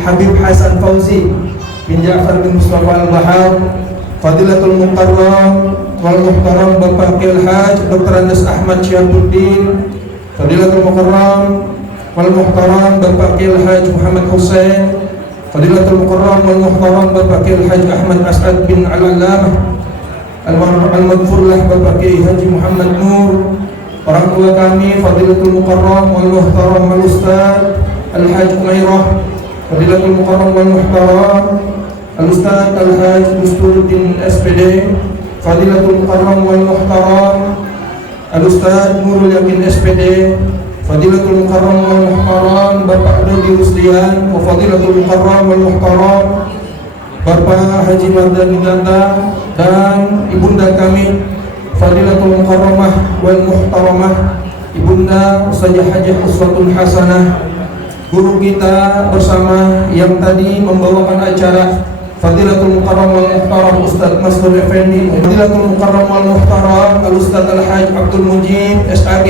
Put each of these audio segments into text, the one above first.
Habib Hasan Fauzi bin Ja'far bin Mustafa Al-Bahar, Fadilatul Mukarram wal Muhtaram Bapak Qiyal Haj Dr. Andes Ahmad Syihabuddin, Fadilatul Mukarram wal Muhtaram Bapak Qiyal Haj Muhammad Hussein, Fadilatul Mukarram wal Muhtaram Bapak Qiyal Haj Ahmad As'ad bin Al-Allamah, Al-Maghfurlah Bapak Kiai Haji Muhammad Nur, orang tua kami Fadilatul Mukarram wal Muhtaram wal Ustaz Al-Haj Umairah, Fadilatul Mukarram wal Muhtaram Al-Ustaz Al-Haj Musturuddin SPD, Fadilatul Mukarram wal Muhtaram Al-Ustaz Nurul Yakin SPD, Fadilatul Mukarram wal Muhtaram Bapak Dodi Rusdian, wa Fadilatul Mukarram wal Muhtaram Bapak Haji Mardani Ganta, dan ibunda kami Fadilatul Mukarramah wal Muhtaramah Ibunda Ustazah Hajah Uswatul Hasanah, guru kita bersama yang tadi membawakan acara, Fadilatul Mukarram wal Muhtaram Ustaz Masrur Effendi, Fadilatul Mukarram wal Muhtaram Al-Ustaz Al-Haj Abdul Mujib SAG,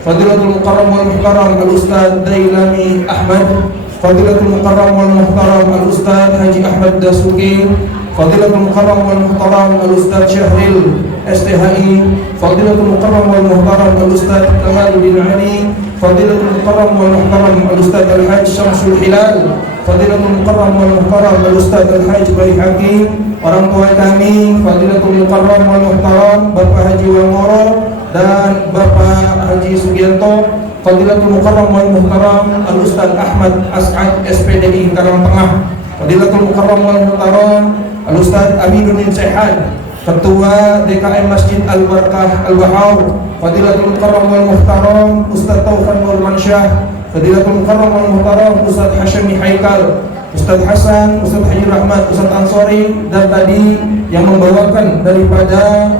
Fadilatul Mukarram wal Muhtaram Al-Ustaz Dailami Ahmad, Fadilatul Mukarram wal Muhtaram Al-Ustaz Haji Ahmad Dasuki, Fadilatul Mukarram wal Muhtaram Al-Ustaz Syahril STHI, Fadilatul Mukarram wal Muhtaram Al-Ustaz Kamaluddin Ali, Fadilatul Mukarram wal Muhtaram Al-Ustaz Al-Haj Syamsul Hilal, Fadilatul Mukarram wal Muhtaram Al-Ustaz Al-Haj Baihaqi, orang tua kami Fadilatul Mukarram wal Muhtaram Bapak Haji Wangoro dan Bapak Haji Sugianto, Fadilatul Mukarram wal Muhtaram Al-Ustaz Ahmad As'ad SPDI Karang Tengah, Fadilatul Mukarram wal Muhtaram Al-Ustaz Aminuddin Sehan, Ketua DKM Masjid Al-Barakah Al-Bahar, Fadilatul Mukarram wal Muhtaram Ustaz Taufan Nur Mansyah, Fadilatul Mukarram wal Muhtaram Ustaz Hashimi Haikal, Ustaz Hasan, Ustaz Haji Rahmat, Ustaz Ansori, dan tadi yang membawakan daripada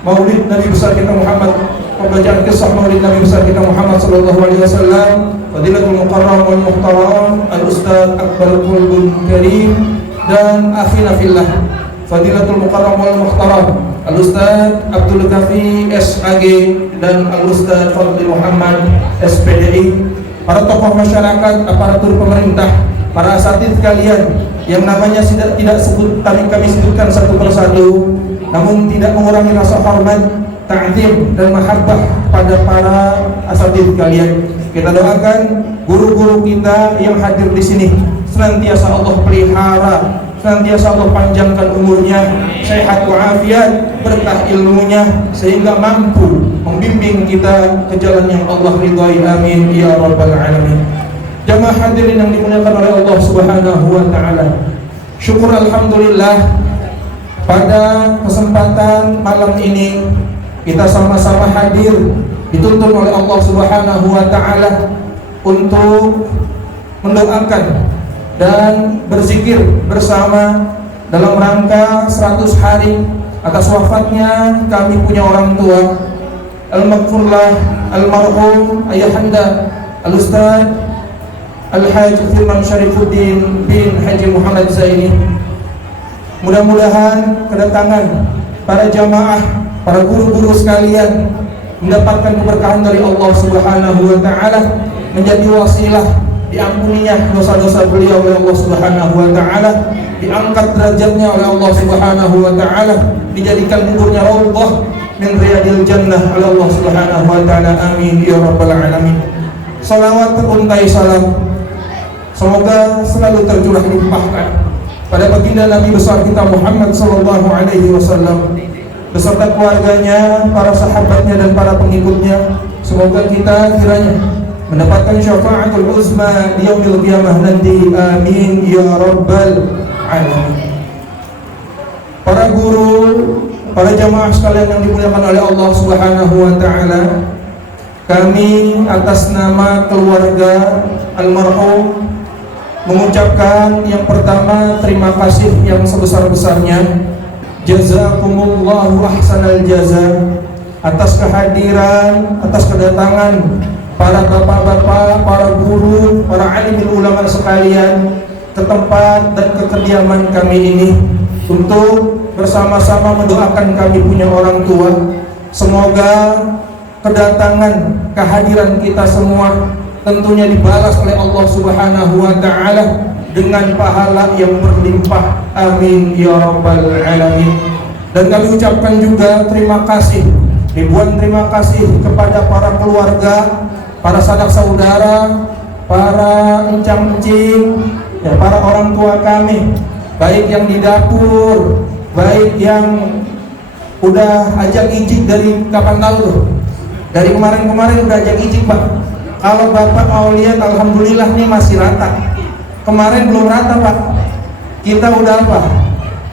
Maulid Nabi besar kita Muhammad, pembacaan kisah Maulid Nabi besar kita Muhammad sallallahu alaihi wasallam, Fadilatul Mukarram wal Muhtaram Al-Ustaz Akbar Qulbun Karim, dan akhina fillah Fadilatul Mukarram wal Muhtaram Al-Ustaz Abdul Kafi SAG dan Al-Ustaz Fadli Muhammad SPDI, para tokoh masyarakat, aparatur pemerintah, para asatidz kalian yang namanya tidak kami sebutkan satu persatu, namun tidak mengurangi rasa hormat, ta'zim dan mahabbah pada para asatidz kalian. Kita doakan guru-guru kita yang hadir di sini senantiasa Allah pelihara, senantiasa Allah panjangkan umurnya, sehat walafiat, berkah ilmunya, sehingga mampu membimbing kita ke jalan yang Allah ridhai. Amin ya rabbal alamin. Jamaah hadirin yang dimuliakan oleh Allah Subhanahu wa taala, syukur alhamdulillah pada kesempatan malam ini kita sama-sama hadir dituntun oleh Allah Subhanahu wa taala untuk mendoakan dan berzikir bersama dalam rangka 100 hari atas wafatnya kami punya orang tua Al-Maghfurlah Al-Marhum Ayahanda Al-Ustaz Al-Haj Firman Syarifuddin bin Haji Muhammad Zaini. Mudah-mudahan kedatangan para jamaah, para guru-guru sekalian mendapatkan keberkahan dari Allah Subhanahu wa taala, menjadi wasilah diampuninya dosa-dosa beliau oleh Allah Subhanahu wa taala, diangkat derajatnya oleh Allah Subhanahu wa taala, dijadikan kuburnya raudhah min riyadil jannah oleh Allah Subhanahu wa taala. Amin ya rabbal alamin. Salawat teruntai salam semoga selalu tercurah limpahkan pada baginda Nabi besar kita Muhammad sallallahu alaihi wasallam beserta keluarganya, para sahabatnya dan para pengikutnya. Semoga kita kiranya mendapatkan syafaatul uzma di yaumil qiyamah nanti. Amin ya rabbal alamin. Para guru, para jamaah sekalian yang dimuliakan oleh Allah Subhanahu wa taala, kami atas nama keluarga almarhum mengucapkan yang pertama terima kasih yang sebesar-besarnya, jazakumullahu ahsanal jaza, atas kehadiran, atas kedatangan para bapak-bapak, para guru, para alimul ulama sekalian ke tempat dan ke kediaman kami ini untuk bersama-sama mendoakan kami punya orang tua. Semoga kedatangan, kehadiran kita semua tentunya dibalas oleh Allah Subhanahu wa taala dengan pahala yang berlimpah. Amin ya rabbal alamin. Dan kami ucapkan juga terima kasih, ribuan terima kasih kepada para keluarga, para sanak saudara, para encang-encing, ya, para orang tua kami, baik yang di dapur, baik yang udah ajak ijik dari kapan tahu tuh. Dari kemarin-kemarin udah ajak ijik, Pak. Kalau Bapak mau lihat, alhamdulillah nih masih rata. Kemarin belum rata, Pak. Kita udah apa?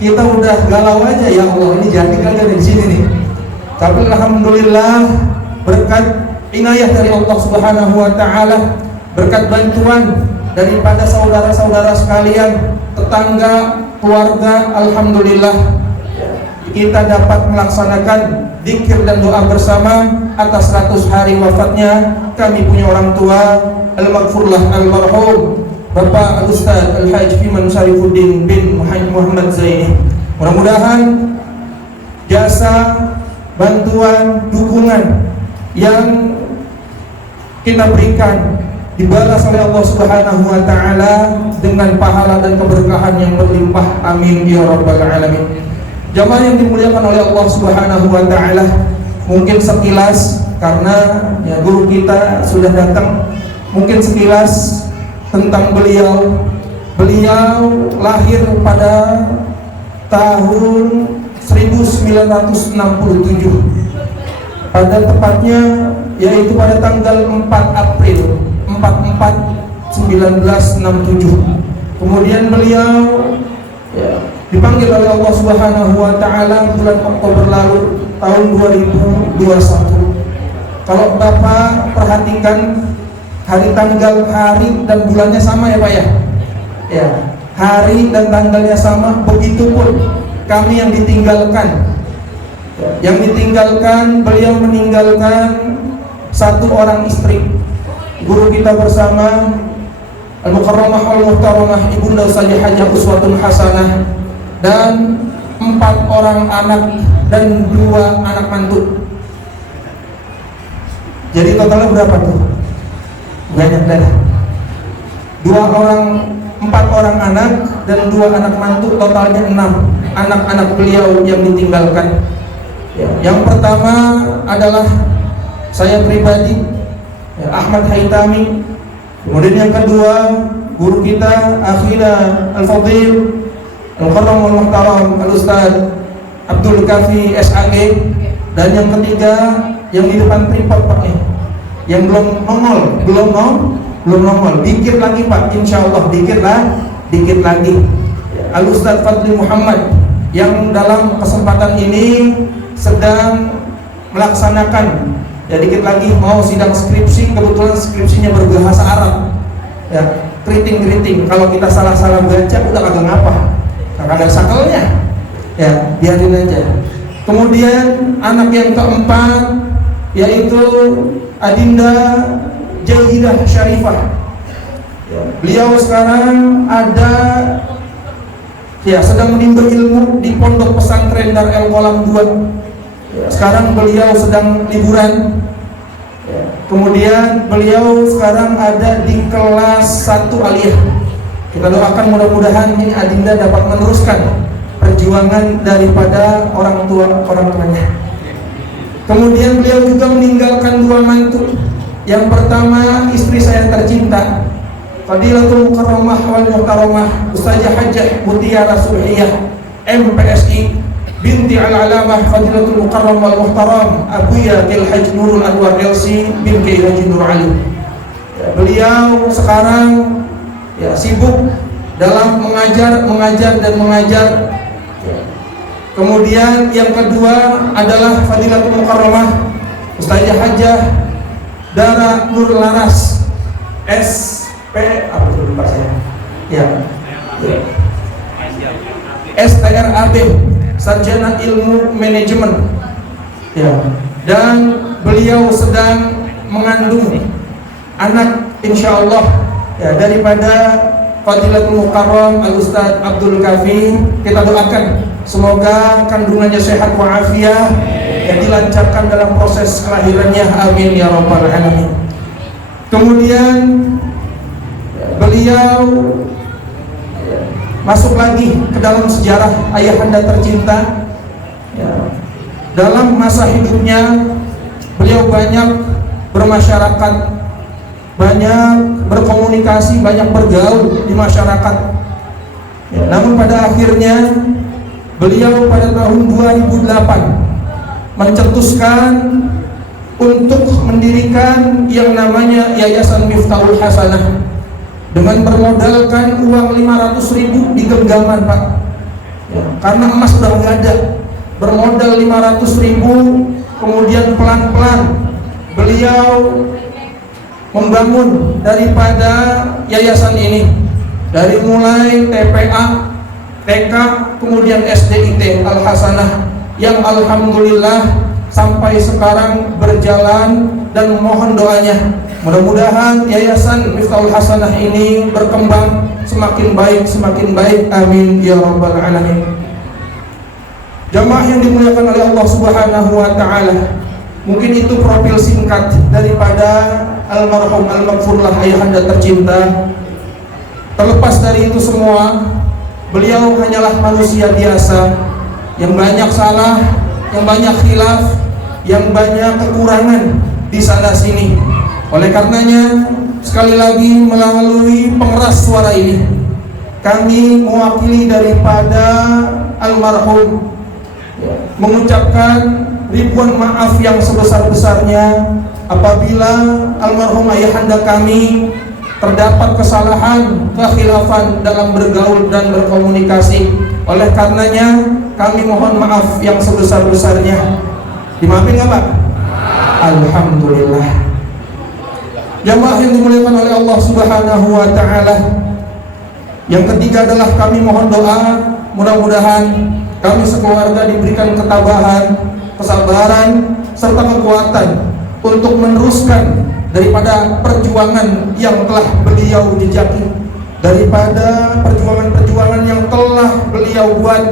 Kita udah galau aja, ya Allah, ini jadi kagak di sini nih. Tapi alhamdulillah berkat inayah dari Allah Subhanahu wa taala, berkat bantuan daripada saudara-saudara sekalian, tetangga, keluarga, alhamdulillah kita dapat melaksanakan zikir dan doa bersama atas 100 hari wafatnya kami punya orang tua al-maghfurlah al-marhum Bapak Al-Ustaz Al-Hajj Fiman Syarifuddin bin Muhammad Zaini. Mudah-mudahan jasa, bantuan, dukungan yang kita berikan dibalas oleh Allah Subhanahu wa taala dengan pahala dan keberkahan yang berlimpah. Amin ya rabbal alamin. Jamaah yang dimuliakan oleh Allah Subhanahu wa taala, mungkin sekilas karena ya guru kita sudah datang, mungkin sekilas tentang beliau. Beliau lahir pada tahun 1967. Pada tepatnya yaitu pada tanggal 4 April 1967. Kemudian beliau ya, dipanggil oleh Allah Subhanahu wa taala bulan Oktober lalu tahun 2021. Kalau Bapak perhatikan hari, tanggal, hari dan bulannya sama ya Pak ya. Ya, hari dan tanggalnya sama, begitupun kami yang ditinggalkan. Yang ditinggalkan, beliau meninggalkan satu orang istri. Guru kita bersama Al-Mukarramah Al-Muhtaramah Ibunda Ustazah Hajjah Uswatun Hasanah, dan 4 orang anak dan 2 anak mantu. Jadi totalnya berapa tuh? Banyak dah. 4 orang anak dan 2 anak mantu, totalnya 6 anak-anak beliau yang ditinggalkan. Ya, yang pertama adalah saya pribadi, ya, Ahmad Haitami. Kemudian yang kedua guru kita akhina Al-Fadil Al-Mukarram Al-Muhtaram Al-Ustaz Abdul Kafi SAG. Dan yang ketiga yang di depan tripod Pak nih, yang belum nongol, dikit lagi Pak, insyaallah dikit lagi. Al-Ustaz Fadli Muhammad yang dalam kesempatan ini sedang melaksanakan, ya dikit lagi mau sidang skripsi, kebetulan skripsinya berbahasa Arab. Ya, keriting. Kalau kita salah-salah baca udah kagak ngapa, kagak ada sakelnya. Ya, biarin aja. Kemudian anak yang keempat yaitu Adinda Jahidah Syarifah. Beliau sekarang ada sedang menimba ilmu di Pondok Pesantren Dar El Kolam 2. Sekarang beliau sedang liburan. Kemudian beliau sekarang ada di kelas 1 aliyah. Kita doakan mudah-mudahan ini Adinda dapat meneruskan perjuangan daripada orang tuanya. Kemudian beliau juga meninggalkan 2 mantu. Yang pertama istri saya tercinta, Fadilatul Mukarramah wal Muhtaramah Ustazah Hajjah Mutiara Subhiyah MPSI binti Al-Alamah Fadilatul Mukarram wal Muhtaram Abuya Kil Hajj Nurul Anwar LC bin Kiai Haji Nur Ali. Beliau sekarang sibuk dalam mengajar. Kemudian yang kedua adalah Fadilatul Mukarramah Ustazah Hajjah Dara Nur Laras SP apa itu lupa saya. STRAB Sarjana Ilmu Manajemen. Dan beliau sedang mengandung anak insyaallah daripada Fadilatul Mukarram Al-Ustaz Abdul Kafi. Kita doakan semoga kandungannya sehat wa'afiyah, dilancarkan dalam proses kelahirannya. Amin ya rabbal alamin. Kemudian beliau masuk lagi ke dalam sejarah ayahanda tercinta. Dalam masa hidupnya beliau banyak bermasyarakat, banyak berkomunikasi, banyak bergaul di masyarakat. Namun pada akhirnya beliau pada tahun 2008 mencetuskan untuk mendirikan yang namanya Yayasan Miftahul Hasanah dengan bermodalkan uang 500.000 di genggaman, Pak. Karena emas sudah nggak ada, bermodal 500.000, kemudian pelan-pelan beliau membangun daripada yayasan ini, dari mulai TPA, TK, kemudian SDIT Al Hasanah, yang alhamdulillah sampai sekarang berjalan, dan mohon doanya mudah-mudahan Yayasan Miftahul Hasanah ini berkembang semakin baik, amin ya rabbal alamin. Jamaah yang dimuliakan oleh Allah Subhanahu wa taala, mungkin itu profil singkat daripada almarhum al-maghfurlah ayahanda tercinta. Terlepas dari itu semua, beliau hanyalah manusia biasa yang banyak salah, yang banyak khilaf, yang banyak kekurangan di sana sini. Oleh karenanya, sekali lagi melalui pengeras suara ini, kami mewakili daripada almarhum mengucapkan ribuan maaf yang sebesar-besarnya apabila almarhum ayahanda kami terdapat kesalahan, kekhilafan dalam bergaul dan berkomunikasi. Oleh karenanya kami mohon maaf yang sebesar-besarnya. Dimaafin nggak, Pak? Alhamdulillah. Jamaah yang dimuliakan oleh Allah Subhanahu wa taala, yang ketiga adalah kami mohon doa, mudah-mudahan kami sekeluarga diberikan ketabahan, kesabaran, serta kekuatan untuk meneruskan daripada perjuangan yang telah beliau jejaki, daripada perjuangan-perjuangan yang telah beliau buat.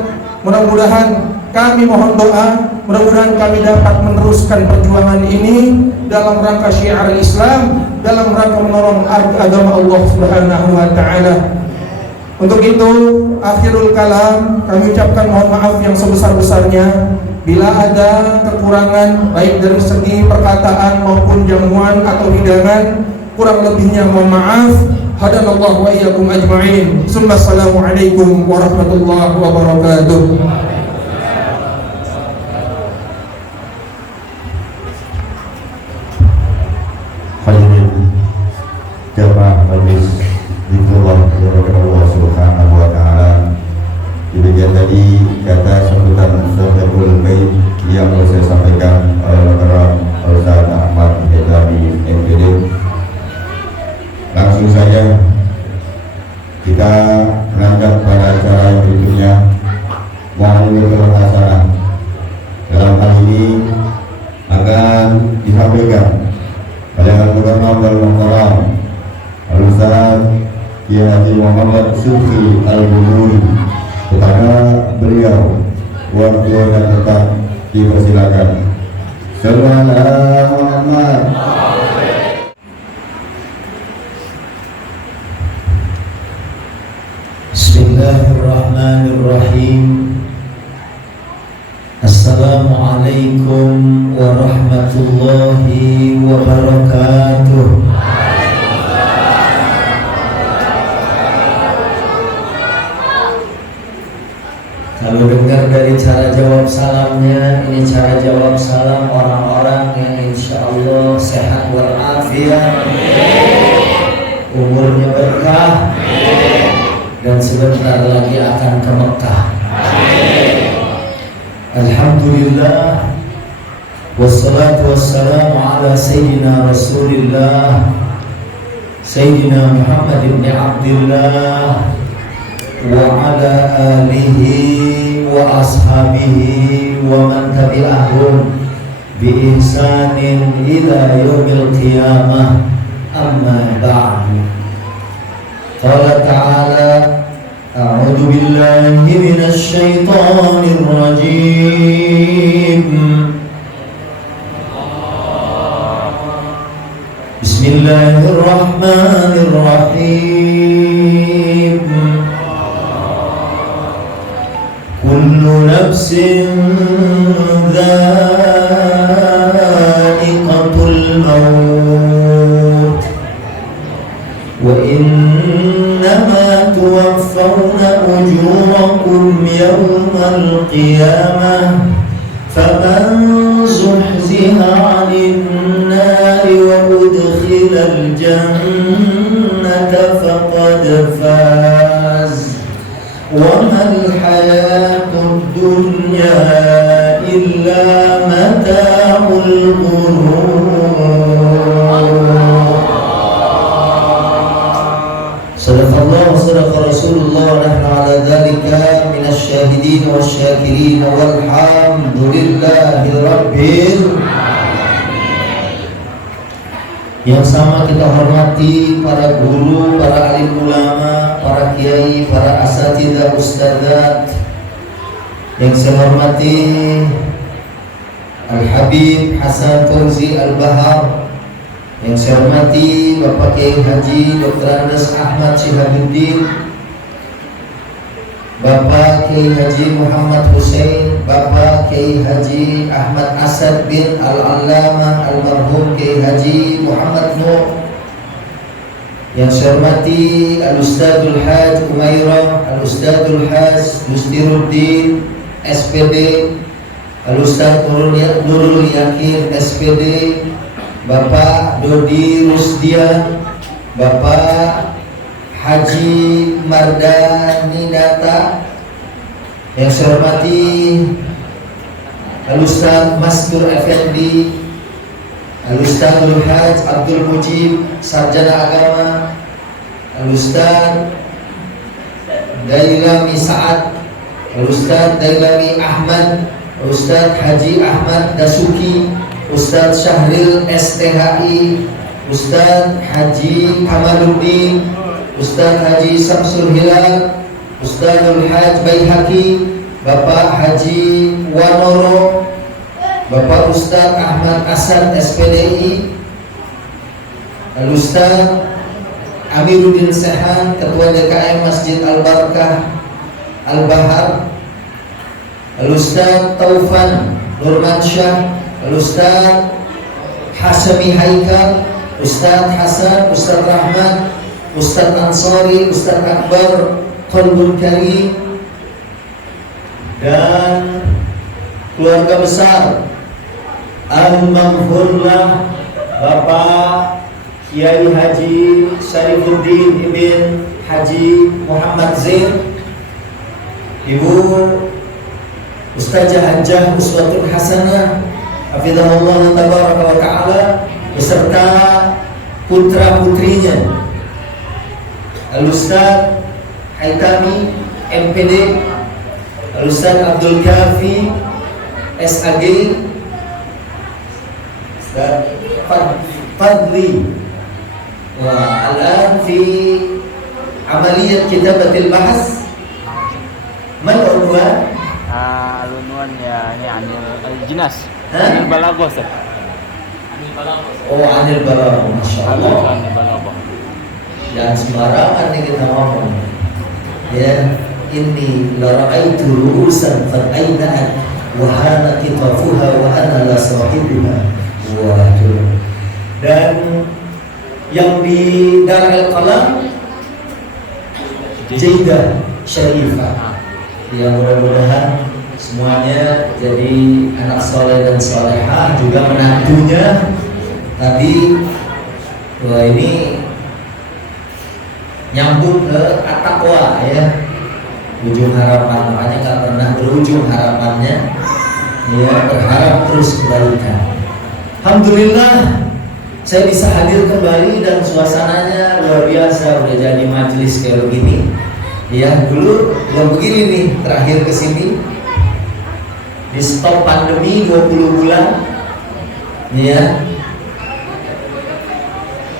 Mudah-mudahan kami mohon doa, mudah-mudahan kami dapat meneruskan perjuangan ini dalam rangka syiar Islam, dalam rangka menolong agama Allah Subhanahu wa taala. Untuk itu, akhirul kalam, kami ucapkan mohon maaf yang sebesar-besarnya bila ada kekurangan baik dari segi perkataan maupun jamuan atau hidangan. Kurang lebihnya mohon maaf. Hadanallahu wa iyyakum ajma'in. Assalamualaikum warahmatullahi wabarakatuh. Hadirin jamaah majelis zikrullah Allah Subhanahu wa taala. Demikian tadi kata sambutan Sahibul Bait yang saya sampaikan oleh Ustaz Ahmad Hidami MPD. Langsung saja kita beranjak pada acara yang berikutnya. Mohon Hasanah dalam hal ini akan disampaikan oleh Al-Gubernur Al-Muhtaram Al-Ustaz Kiai Haji Muhammad Syukri Al-Buluwi. Kepada beliau waktu yang tetap dipersilakan. Sallallahu Muhammad. Bismillahirrahmanirrahim. Assalamualaikum warahmatullahi wabarakatuh. Kalau dengar dari cara jawab salamnya, ini cara jawab salam orang-orang yang insya Allah sehat walafiat, umurnya berkah, dan sebentar lagi akan ke Mekah. Alhamdulillah, wassalatu wassalamu ala Sayyidina Rasulillah, Sayyidina Muhammad ibn Abdullah, wa ala alihi wa ashabihi wa man tabi'ahum bi ihsanin ila yaumil qiyamah, amma ba'du. Qala ta'ala, a'udzu billahi minasy syaithanir rajim. Bismillahirrahmanirrahim. نفس ذائقة الموت وإنما توفون أجوركم يوم القيامة فمن زحزح عن النار وأدخل الجنة فقد فاز وما الحياة الدنيا إلا متاع الغرور. صدق الله وصدق رسول الله ونحن على ذلك من الشاهدين والشاكرين والحمد لله رب Yang sama kita hormati para guru, para alim ulama, para kiai, para asatidzah, ustadzat. Yang saya hormati Al-Habib Hasan Fauzi Al-Bahar. Yang saya hormati Bapak Kiai Haji Dr. Andes Ahmad Syihabuddin, Bapak Kiai Haji Muhammad Hussein, Bapak Kiai Haji Ahmad Asad bin Al-Allamah Almarhum Kiai Haji Muhammad Nur. Yang saya hormati Al-Ustadzul Haj Umairah, Al-Ustadzul Haj Mustiruddin SPD, Al-Ustadz Nurul Yakin SPD, Bapak Dodi Rusdian, Bapak Haji Mardani Data. Yang saya hormati Al-Ustadz Mastur Effendi, Al-Ustadzul Haj Abdul Mujib Sarjana Agama, Al-Ustadz Dailami Sa'ad, Al-Ustadz Dailami Ahmad, Al-Ustadz Haji Ahmad Dasuki, Ustadz Syahril STHI, Ustadz Haji Kamaluddin, Ustadz Haji Samsul Hilal, Ustadzul Haj Baihaqi, Bapak Haji Wanoro, Bapak Ustadz Ahmad Asad SPDI, Al-Ustadz Amiruddin Sehan, Ketua DKM Masjid Al-Barakah Al-Bahar, Al-Ustadz Taufan Nurmansyah, Al-Ustadz Hasami Haikal, Ustadz Hasan, Ustadz Rahman, Ustadz Ansori, Ustadz Akbar Qalbul Karim, dan keluarga besar Al-Maghfurlah Bapak Kiai Haji Syarifuddin Ibn Haji Muhammad Zain, Ibu Ustazah Hajjah Uswatun Hasanah hafizahullah tabaraka wa ta'ala, beserta putra-putrinya Al-Ustaz Haitami MPD, Al-Ustaz Abdul Kafi SAG, Ustaz Fadli, wa al-an fi amaliyat kitabatil bahas. Man unwan? Al-unwan ya ini Jinas. Hah? Anil Balagos ya? Oh, Anil Balagos, Masya Allah. Anil Balagos. Jangan sembarangan nih kita ngomong. Ya, inni la ra'aitu ru'usan qad ayna'at wa hana kitafuha wa ana la sahibuha. Waduh. Dan yang di Darul Qalam Jaidah Syarifah. Ya, mudah-mudahan semuanya jadi anak soleh dan solehah, juga menantunya tadi. Wah, ini nyambung ke at-taqwa ya, ujung harapan, makanya nggak pernah berujung harapannya ya, berharap terus kebaikan. Alhamdulillah saya bisa hadir kembali dan suasananya luar biasa, udah jadi majelis kayak begini ya. Dulu belum begini nih, terakhir kesini di stop pandemi 20 bulan ya.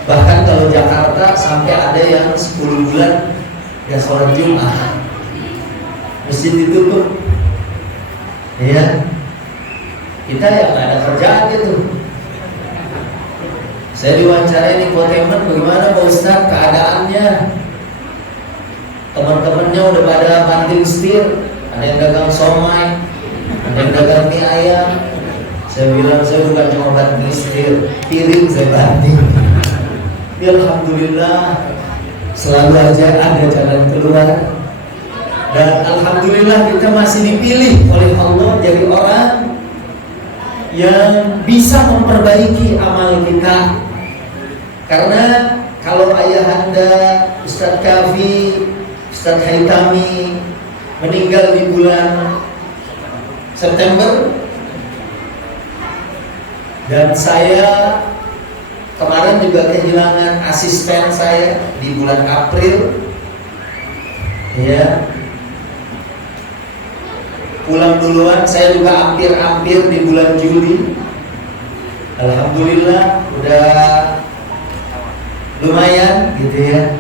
Bahkan kalau Jakarta sampai ada yang 10 bulan ya sholat Jumat, masjid ditutup ya. Kita ya nggak ada kerjaan gitu. Saya diwawancara di Kotemen, bagaimana Pak Ustadz keadaannya? Teman-temannya udah pada banting setir, ada yang dagang somai, ada yang dagang mie ayam. Saya bilang saya bukan cuma administrator, piring saya banting. Ya alhamdulillah selalu aja ada jalan keluar. Dan alhamdulillah kita masih dipilih oleh Allah jadi orang yang bisa memperbaiki amal kita. Karena kalau ayahanda Ustadz Kafi, Ustadz Haitami meninggal di bulan September, dan saya kemarin juga kehilangan asisten saya di bulan April, ya, pulang duluan. Saya juga hampir di bulan Juli. Alhamdulillah udah lumayan gitu ya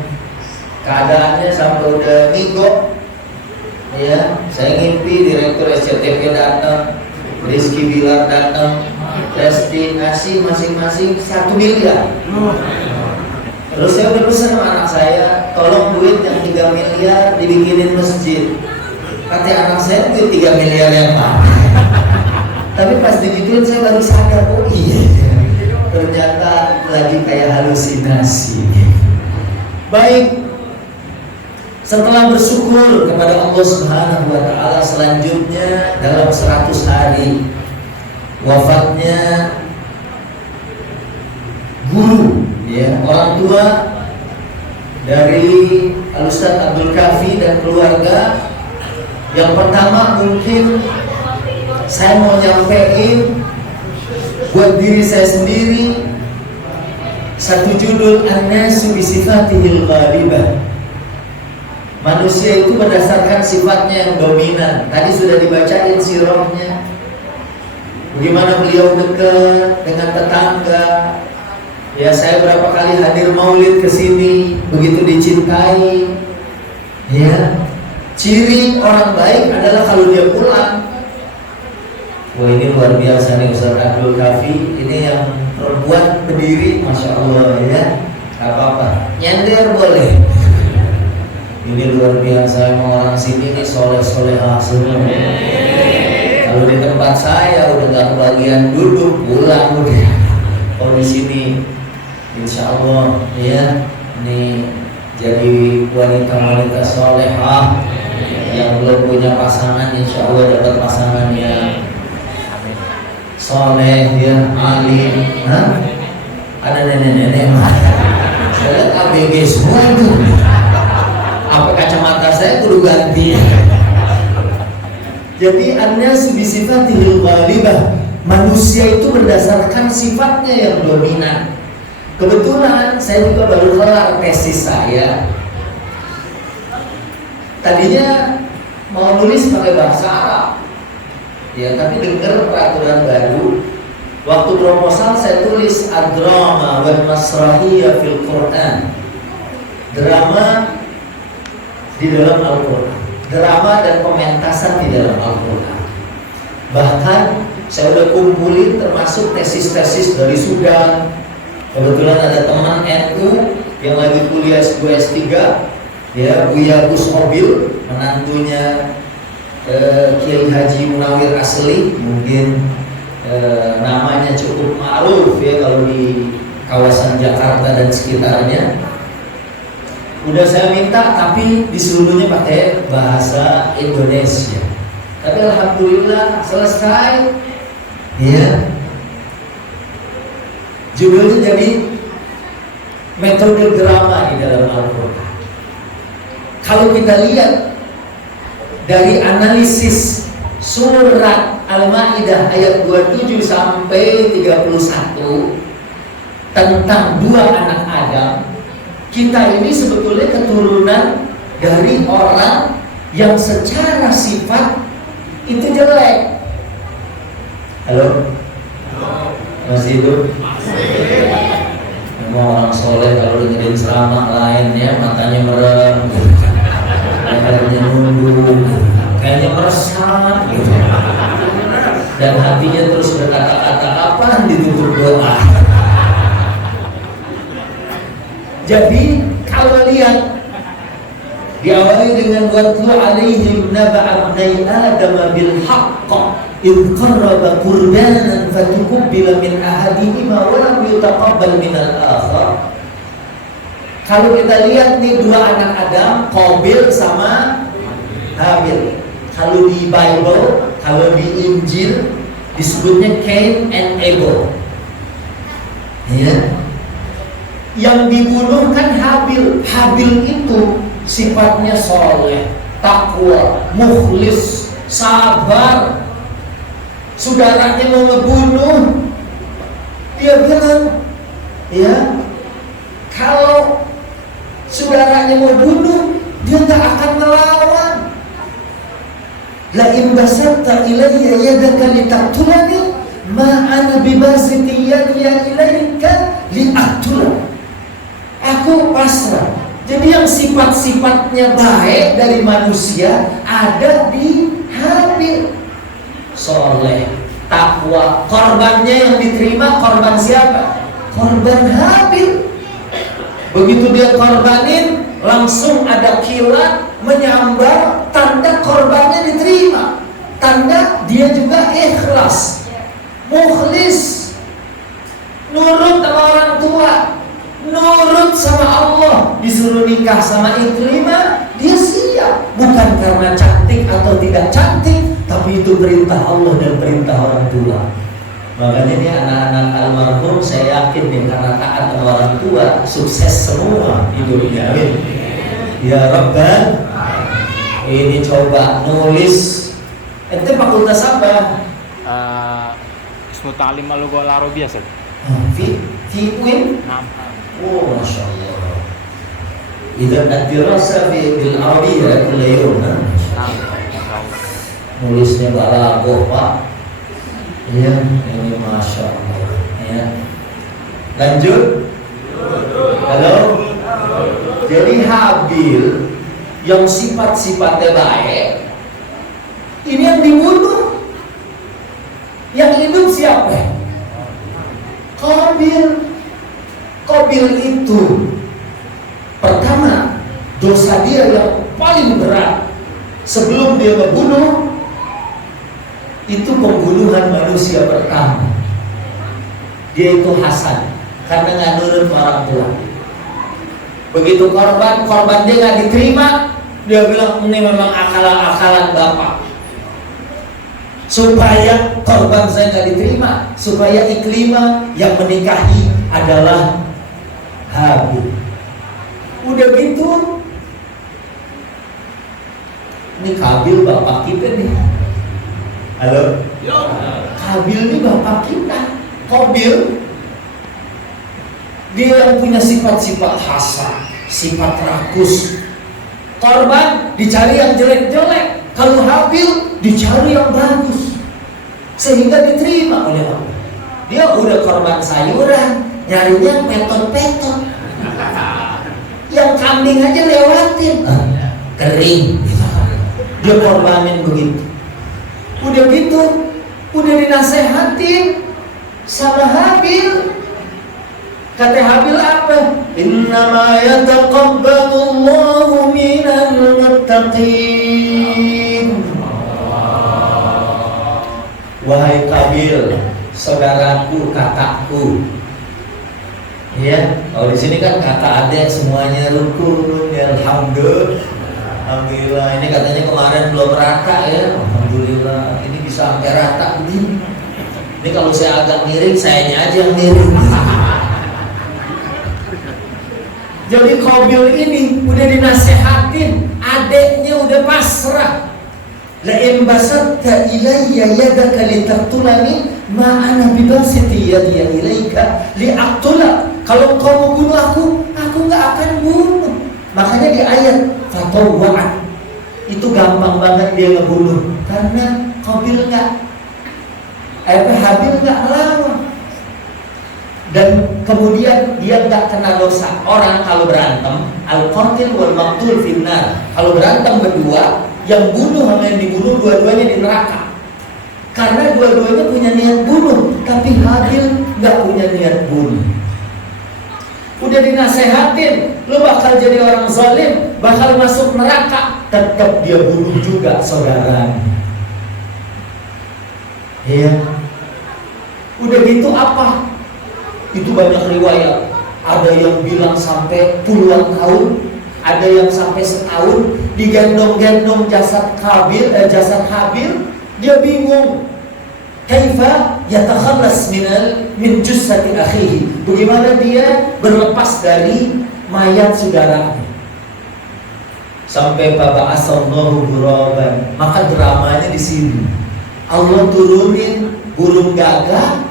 keadaannya, sampai udah minggu ya. Saya ngimpi Direktur SCTV datang, Rizky Bilar datang, Lesti ngasih masing-masing 1 miliar. Terus saya udah pesan sama anak saya, tolong duit yang 3 miliar dibikinin masjid. Kata anak saya, duit 3 miliar yang mana? Tapi pas digituin saya baru sadar, oh iya, ternyata lagi kayak halusinasi. Baik, setelah bersyukur kepada Allah Subhanahu wa Ta'ala, selanjutnya dalam 100 hari wafatnya guru, ya, orang tua dari Al-Ustadz Abdul Kafi dan keluarga. Yang pertama mungkin saya mau nyampein buat diri saya sendiri satu judul, An-nasu bi sifatihil ghalibah. Manusia itu berdasarkan sifatnya yang dominan. Tadi sudah dibacain sirahnya, bagaimana beliau dekat dengan tetangga. Ya, saya berapa kali hadir maulid ke sini, begitu dicintai. Ya, ciri orang baik adalah kalau dia pulang, wah ini luar biasa nih Ustaz Abdul Kafi, ini yang perempuan berdiri, Masya Allah ya, gak apa-apa, nyender boleh. Ini luar biasa, emang orang sini nih soleh-solehah semua. Kalau di tempat saya udah gak kebagian duduk, pulang udah. Kalau di sini, Insya Allah ya, ini jadi wanita-wanita solehah yang belum punya pasangan, Insya Allah dapat pasangan yang soleh, ya, alim. Ada nenek-nenek mah. Saya lihat ABG semua itu. Apa kacamata saya kudu ganti. Jadi an-nasu bi sifatihil ghalibah. Manusia itu berdasarkan sifatnya yang dominan. Kebetulan saya juga baru kelar tesis saya. Tadinya mau nulis pakai bahasa Arab, ya, tapi dengar peraturan baru. Waktu proposal saya tulis ad-drama wal masrahiyah fil Quran, drama di dalam Al-Quran, drama dan pementasan di dalam Al-Quran. Bahkan saya udah kumpulin termasuk tesis-tesis dari Sudan. Kebetulan ada teman NU yang lagi kuliah S2 S3, ya, Buya Gus Mobil, menantunya Kiai Haji Munawir Asli, mungkin namanya cukup ma'ruf ya kalau di kawasan Jakarta dan sekitarnya. Udah saya minta, tapi disuruhnya pakai bahasa Indonesia. Tapi alhamdulillah selesai. Ya. Judulnya jadi metode drama di dalam Al-Quran. Kalau kita lihat dari analisis surat Al-Maidah ayat 27 sampai 31 tentang 2 anak Adam, kita ini sebetulnya keturunan dari orang yang secara sifat itu jelek. Halo? Masih hidup? Memang orang soleh kalau dengerin ceramah lainnya matanya merem, lehernya nunduk, kayaknya meresap gitu. Dan hatinya terus berkata-kata, kapan ditutup doa? Jadi kalau lihat diawali dengan watlu alaihim naba'a ibnai Adam bil haqq id qarraba qurbanan fatuqbila min ahadihima wa lam yutaqabbal min al-akhar. Kalau kita lihat nih dua anak Adam, Qabil sama Habil. Kalau di Bible, kalau di Injil disebutnya Cain and Abel. Ya. Yang dibunuh kan Habil. Habil itu sifatnya soleh, takwa, mukhlis, sabar. Saudaranya mau ngebunuh, dia bilang, ya, kalau saudaranya mau bunuh, dia nggak akan melawan. La in basatta ilayya yadaka litaqtulani ma ana bibasiti yadiya ilayka liaqtulak. Aku pasrah. Jadi yang sifat-sifatnya baik dari manusia ada di Habil. Soleh, takwa, korbannya yang diterima korban siapa? Korban Habil. Begitu dia korbanin, langsung ada kilat menyambar, tanda korbannya diterima, tanda dia juga ikhlas, mukhlis, nurut sama orang tua, nurut sama Allah. Disuruh nikah sama Ikrimah, dia siap, bukan karena cantik atau tidak cantik, tapi itu perintah Allah dan perintah orang tua. Makanya ini anak-anak almarhum saya yakin nih karena taat sama orang tua sukses semua hidupnya. Amin. Ya Rabban. Ini coba nulis. Ente fakultas apa? Ismu Ta'lim Al-Lughah Al-Arabiyah, Ustaz. Fiqhin? Naam. Oh, Masya Allah. Idzan ad-dirasa bil Arabiyyah kullu yawm. Naam. Nulisnya balaghah, Pak. Ya, ini Masya Allah. Ya. Lanjut. Halo. Jadi Habil yang sifat-sifatnya baik, ini yang dibunuh. Yang hidup siapa? Qabil. Qabil itu pertama dosa dia yang paling berat sebelum dia membunuh itu pembunuhan manusia pertama. Dia itu Hasan karena nggak nurut orang tua. Begitu korban dia nggak diterima, dia bilang ini memang akalan-akalan bapak. Supaya korban saya nggak diterima, supaya Ikrimah yang menikahi adalah Habil. Udah gitu, ini Qabil bapak kita nih. Halo? Qabil ini bapak kita. Qabil dia yang punya sifat-sifat hasad, sifat rakus. Korban dicari yang jelek-jelek, kalau Habil dicari yang bagus, sehingga diterima oleh Allah. Dia udah korban sayuran, nyarinya petot-petot. Yang kambing aja lewatin, kering. Dia korbanin begitu. Udah gitu, udah dinasehatin sama Habil. Kata Habil apa? Innama yataqabbalu Allahu minal muttaqin. Wahai Qabil, saudaraku, kakakku. Ya, kalau di sini kan kakak adik semuanya rukun. Ya, alhamdulillah. Ini katanya kemarin belum rata ya. Alhamdulillah. Ini bisa sampai rata begini. Ini kalau saya agak miring, sayanya aja yang miring. Jadi Qabil ini udah dinasehatin, adeknya udah pasrah. La in basatta ilayya yadaka litaqtulani ma ana bibasiti yadiya ilayka liaqtulak. Kalau kau mau bunuh aku nggak akan bunuh. Makanya di ayat fatawwa'at itu gampang banget dia ngebunuh karena Qabil Habil nggak melawan. Dan kemudian dia nggak kena dosa. Orang kalau berantem, al-qatil wal maqtul finnar. Kalau berantem berdua, yang bunuh sama yang dibunuh dua-duanya di neraka. Karena dua-duanya punya niat bunuh, tapi Habil nggak punya niat bunuh. Udah dinasehatin, lu bakal jadi orang zalim, bakal masuk neraka. tetap dia bunuh juga saudaranya. Ya, udah gitu apa? Itu banyak riwayat. Ada yang bilang sampai puluhan tahun, ada yang sampai setahun digendong-gendong jasad Habil, dia bingung. Kaifa yatakhallas min jussati akhihi? Bagaimana dia berlepas dari mayat saudaranya? Sampai Baba Asallahu Ghuraban. Maka dramanya di sini. Allah turunin burung gagak,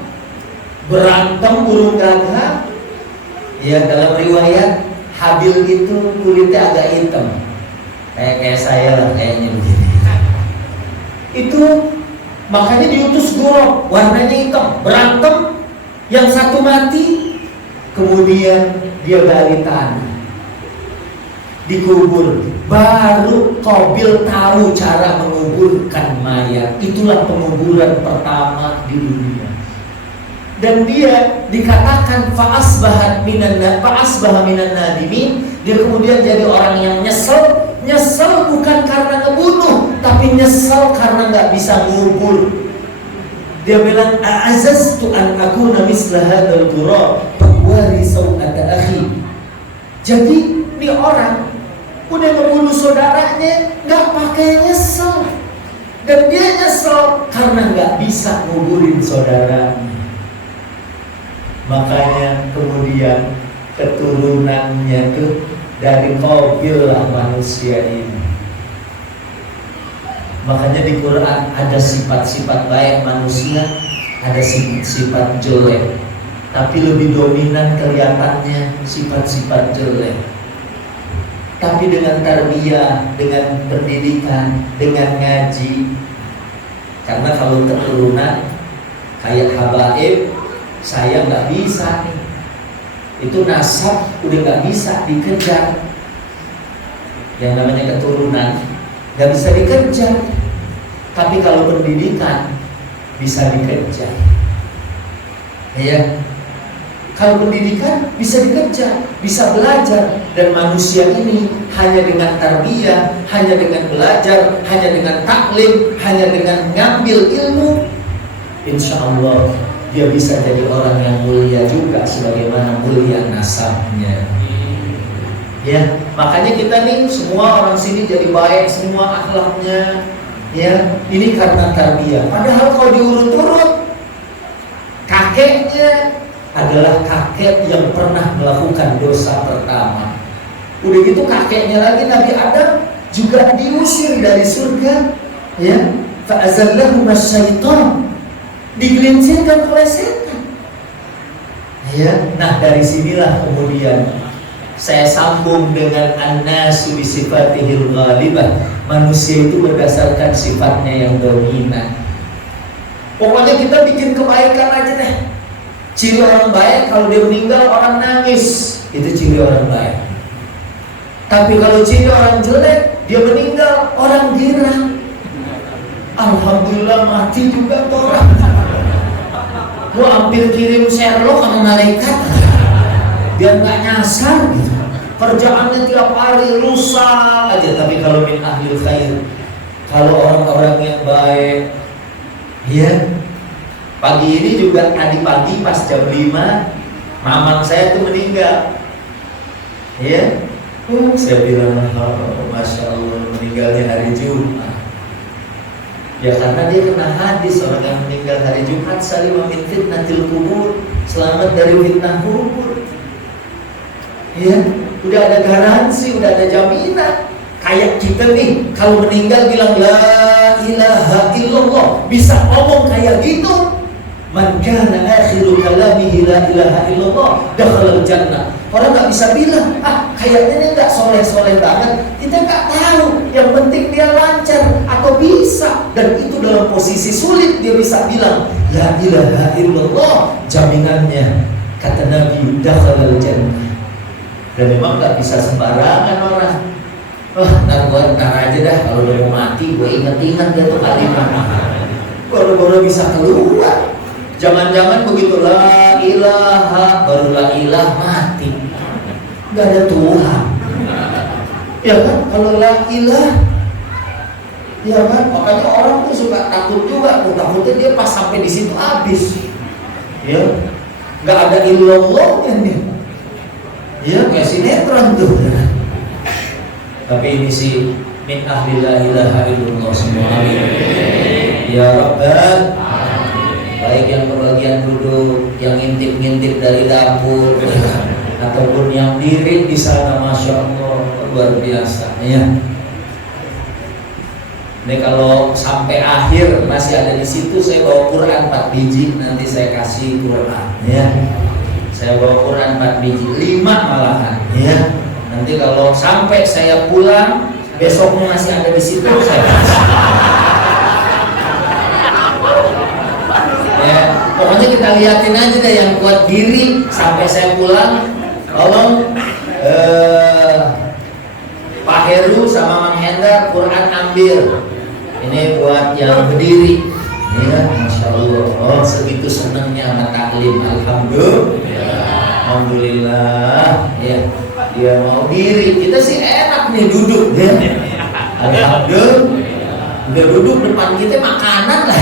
berantem burung gagak. Ya, dalam riwayat Habil itu kulitnya agak hitam, kayak saya lah kayaknya begini. Itu makanya diutus Ghurab, warnanya hitam, berantem, yang satu mati, kemudian dia gali tanah, dikubur. Baru Qabil tahu cara menguburkan mayat. Itulah penguburan pertama di dunia. Dan dia dikatakan fa'asbaha minan nadimin. Dia kemudian jadi orang yang nyesel. Nyesel bukan karena ngebunuh, tapi nyesel karena gak bisa ngubur. Dia bilang a'azaztu an akuna misla hadzal ghurab fawari sawata akhi. Jadi ini orang udah ngebunuh saudaranya gak pakai nyesel. Dan dia nyesel karena gak bisa nguburin saudaranya. Makanya kemudian keturunannya tuh dari Qabil lah manusia ini. Makanya di Quran ada sifat-sifat baik manusia, ada sifat jelek. Tapi lebih dominan kelihatannya sifat-sifat jelek. Tapi dengan tarbiyah, dengan pendidikan, dengan ngaji. Karena kalau keturunan kayak habaib, saya nggak bisa nih. Itu nasab udah nggak bisa dikejar. Yang namanya keturunan nggak bisa dikejar. Tapi kalau pendidikan bisa dikejar. Ya, kalau pendidikan bisa dikejar, bisa belajar. Dan manusia ini hanya dengan tarbiyah, hanya dengan belajar, hanya dengan taklim, hanya dengan ngambil ilmu, insya Allah dia bisa jadi orang yang mulia juga sebagaimana mulia nasabnya. Ya, makanya kita nih semua orang sini jadi baik semua akhlaknya. Ya, ini karena tarbiyah. Padahal kalau diurut-urut, kakeknya adalah kakek yang pernah melakukan dosa pertama. Udah gitu kakeknya lagi Nabi Adam juga diusir dari surga. Ya, fa'azallahu masyaitan, digelincirkan oleh setan. Ya, nah dari sinilah kemudian saya sambung dengan an-nasu bi sifatihil ghalibah. Manusia itu berdasarkan sifatnya yang dominan. Pokoknya kita bikin kebaikan aja deh. Ciri orang baik kalau dia meninggal orang nangis, itu ciri orang baik. Tapi kalau ciri orang jelek, dia meninggal orang girang. Alhamdulillah mati juga orang. Gua hampir kirim Sherlock sama malaikat biar nggak nyasar gitu. Kerjaannya tiap hari rusak aja. Tapi kalau min ahlil khair, kalau orang-orang yang baik, ya. Pagi ini juga tadi pagi pas jam 5 mamang saya tuh meninggal. Ya. Saya bilang Masya Allah, meninggalnya hari Jumat. Ya karena dia kena hadis, orang yang meninggal hari Jumat salimah min fitnatil kubur, selamat dari fitnah kubur. Ya, udah ada garansi, udah ada jaminan. Kayak kita nih, kalau meninggal bilang la ilaha illallah, bisa ngomong kayak gitu. Man kana akhiru kalamihi la ilaha illallah dakhala jannah. Orang nggak bisa bilang, kayaknya dia nggak soleh-soleh banget. Kita nggak tahu. Yang penting dia lancar atau bisa. Dan itu dalam posisi sulit dia bisa bilang la ilaha illallah. Jaminannya kata Nabi dakhala jannah. Dan memang nggak bisa sembarangan orang. Ntar aja dah kalau udah mau mati, gue ingat-ingat dia tuh kalimat. Baru-baru bisa keluar. Jangan-jangan begitu la ilaha, baru la ilah mati. Gak ada Tuhan. Ya kan, kalau la ilah Ya kan, makanya orang tuh suka takut juga, takutnya dia pas sampai di situ habis. Ya, nggak ada illallahnya nih. Ya, kayak sinetron tuh. Tapi ini sih min ahli la ilaha illallah semua. Amin. Ya Rabbal, baik yang kebagian duduk, yang ngintip-ngintip dari dapur, ataupun yang diri di sana, masya Allah luar biasa. Ya. Ini kalau sampai akhir masih ada di situ, saya bawa Quran 4 biji, nanti saya kasih Quran, ya. Saya bawa Quran 4 biji, 5 malahan, ya. Nanti kalau sampai saya pulang, besoknya masih ada di situ, saya kasih. Ya, pokoknya kita liatin aja deh yang kuat diri sampai saya pulang. Tolong Pak Heru sama Mang Hendra Quran ambil. Ini buat yang berdiri. Ya, masya Allah. Oh, segitu senangnya sama taklim. Alhamdulillah. Ya, dia mau diri. Kita sih enak nih duduk. Ya. Alhamdulillah. Udah duduk depan kita makanan lah.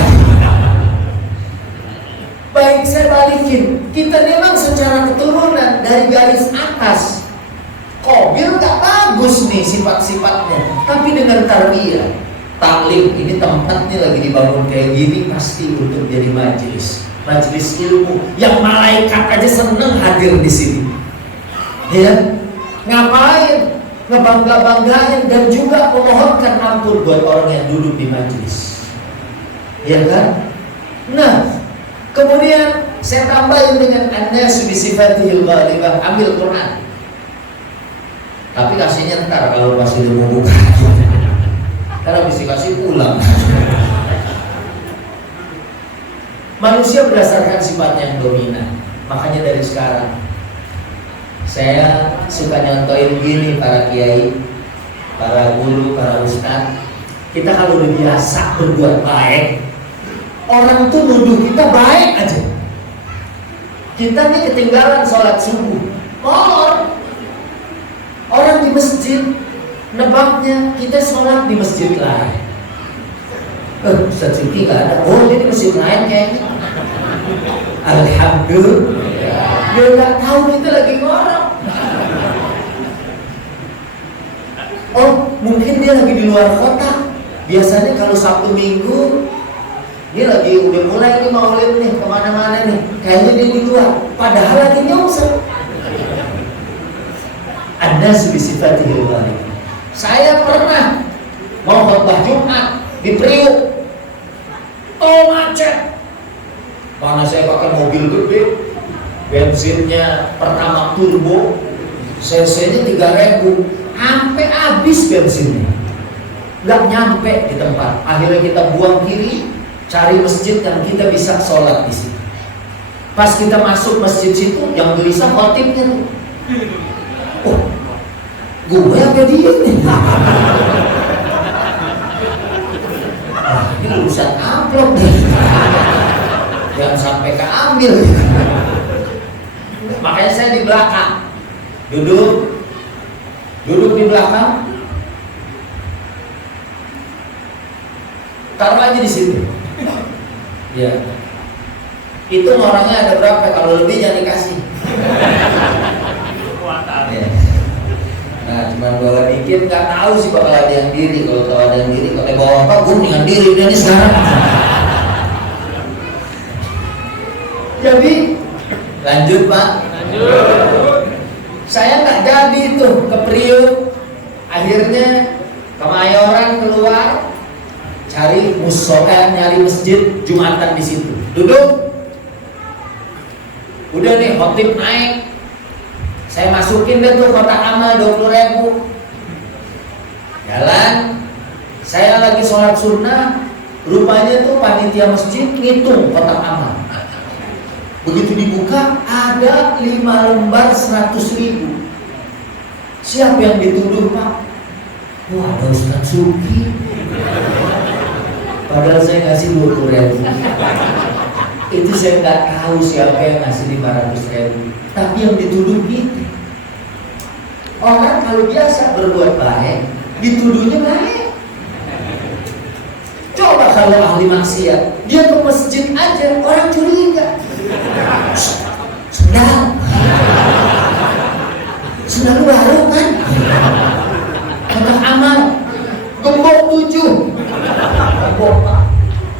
Baik, saya balikin. Kita memang secara keturunan dari garis atas. Qabil gak bagus nih sifat-sifatnya, tapi dengan tarbiyah, taklim, ini tempatnya lagi dibangun kayak gini pasti untuk jadi majelis ilmu yang malaikat aja seneng hadir di sini. Ya, ngapain? Ngebangga-banggain dan juga memohonkan ampun buat orang yang duduk di majelis. Ya kan? Nah, kemudian saya tambahin dengan an-nasu bi sifatihil ghalibah, ambil Quran. Tapi kasihnya ntar kalau pas udah mau buka. Karena bisa kasih pulang. Manusia berdasarkan sifatnya yang dominan. Makanya dari sekarang saya suka nyontoin gini para kiai, para guru, para ustadz. Kita kalau udah biasa berbuat baik, orang tuh nuduh kita baik aja. Kita nih ketinggalan sholat subuh, molor. Orang di masjid nebaknya kita sholat di masjid lain. Ustaz Siti nggak ada. Oh, dia di masjid lain kayaknya. Alhamdulillah. Dia nggak tahu kita lagi ngorok. Oh, mungkin dia lagi di luar kota. Biasanya kalau Sabtu Minggu dia lagi udah mulai nih maulid nih kemana-mana nih. Kayaknya dia di luar. Padahal lagi nyungsep. An-nasu bi sifatihil ghalibah. Saya pernah mau khotbah Jumat di Priuk. Oh, macet. Karena saya pakai mobil gede, bensinnya pertama turbo, cc-nya 3.000, sampai habis bensinnya. Nggak nyampe di tempat. Akhirnya kita buang kiri, cari masjid yang kita bisa sholat di situ. Pas kita masuk masjid situ, yang gelisah khotibnya tuh. Oh, gue apa dia nih? Ini urusan amplop nih. Jangan sampai keambil. Makanya saya di belakang, duduk di belakang, taruh aja di situ. Ya, itu orangnya ada berapa? Kalau lebih jangan dikasih. Ya. Nah, cuma bawa dikit, nggak tahu sih bakal ada yang diri. Kalau tahu ada yang diri, kalau bawa apa, gue dengan diri dia nih sekarang. Jadi lanjut Pak. Lanjut. Saya nggak jadi tuh ke Priuk. Akhirnya Kemayoran keluar, cari musola, nyari masjid Jumatan di situ. Duduk. Udah nih khotib naik. Saya masukin deh tuh kotak amal 20.000. Jalan. Saya lagi sholat sunnah. Rupanya tuh panitia masjid ngitung kotak amal. Begitu dibuka ada 5 lembar 100.000. Siapa yang dituduh Pak? Wah, ada Ustaz Suki. Padahal saya ngasih 20.000. Itu saya nggak tahu siapa yang ngasih 500.000. Tapi yang dituduh gitu. Orang kalau biasa berbuat baik, dituduhnya baik. kalau ahli maksiat, dia ke masjid aja orang curiga. Sendal baru kan? Kotak amal, gembok 7. Gembok Pak.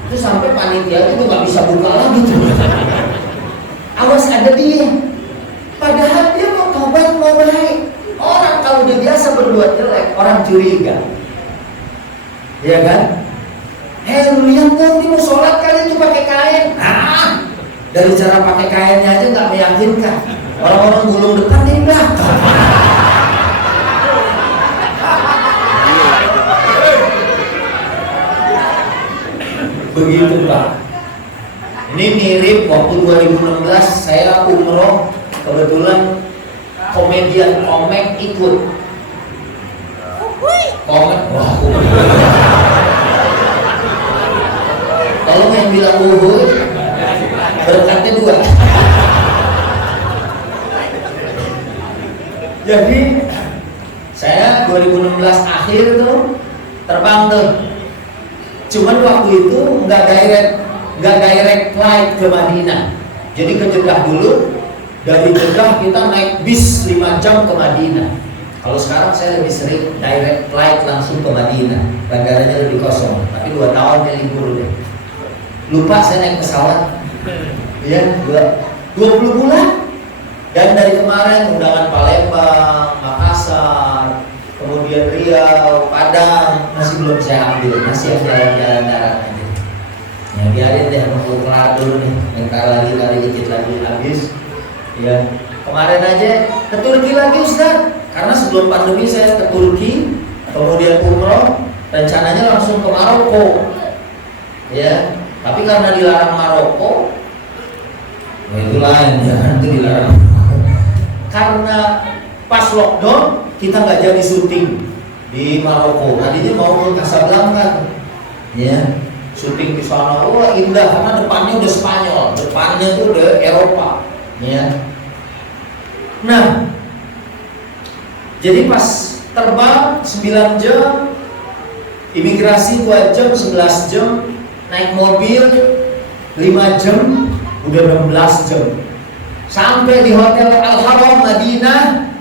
Itu sampai panitia itu nggak bisa buka lagi tuh. Awas ada dia. Padahal dia mau tobat, mau baik. Orang kalau dia biasa berbuat jelek, orang curiga. Iya kan? Lu lihat dong, dia mau sholat kali itu pakai kain. Dari cara pakai kainnya aja nggak meyakinkan. Orang-orang gulung depan di belakang. Begitu Pak. Ini mirip waktu 2016 saya umroh, kebetulan komedian Komeng ikut. Komeng, wah. Tolong yang bilang uhuy, berkatnya 2. Jadi saya 2016 akhir tuh terbang tuh. Cuman waktu itu nggak direct flight ke Madinah. Jadi ke Jeddah dulu, dari Jeddah kita naik bis 5 jam ke Madinah. Kalau sekarang saya lebih sering direct flight langsung ke Madinah, bandaranya lebih kosong. Tapi 2 tahun ya libur deh. Lupa saya naik pesawat. Iya, 20 bulan. Dan dari kemarin undangan Palembang, Makassar, kemudian Riau, Padang masih belum saya ambil, masih yang jalan-jalan darat aja. Ya biarin deh, mau kelar dulu nih, bentar lagi dikit lagi habis. Ya kemarin aja ke Turki lagi Ustaz, karena sebelum pandemi saya ke Turki, kemudian umroh, rencananya langsung ke Maroko. Ya, tapi karena dilarang Maroko, itu lain, jangan itu dilarang. Karena pas lockdown kita nggak jadi syuting di Maroko. Tadinya mau ke Casablanca, ya, syuting di sana. Oh indah karena depannya udah Spanyol, depannya tuh udah Eropa, ya. Nah, jadi pas terbang 9 jam, imigrasi 2 jam, 11 jam, naik mobil 5 jam, udah 16 jam. Sampai di Hotel Al-Haram Madinah,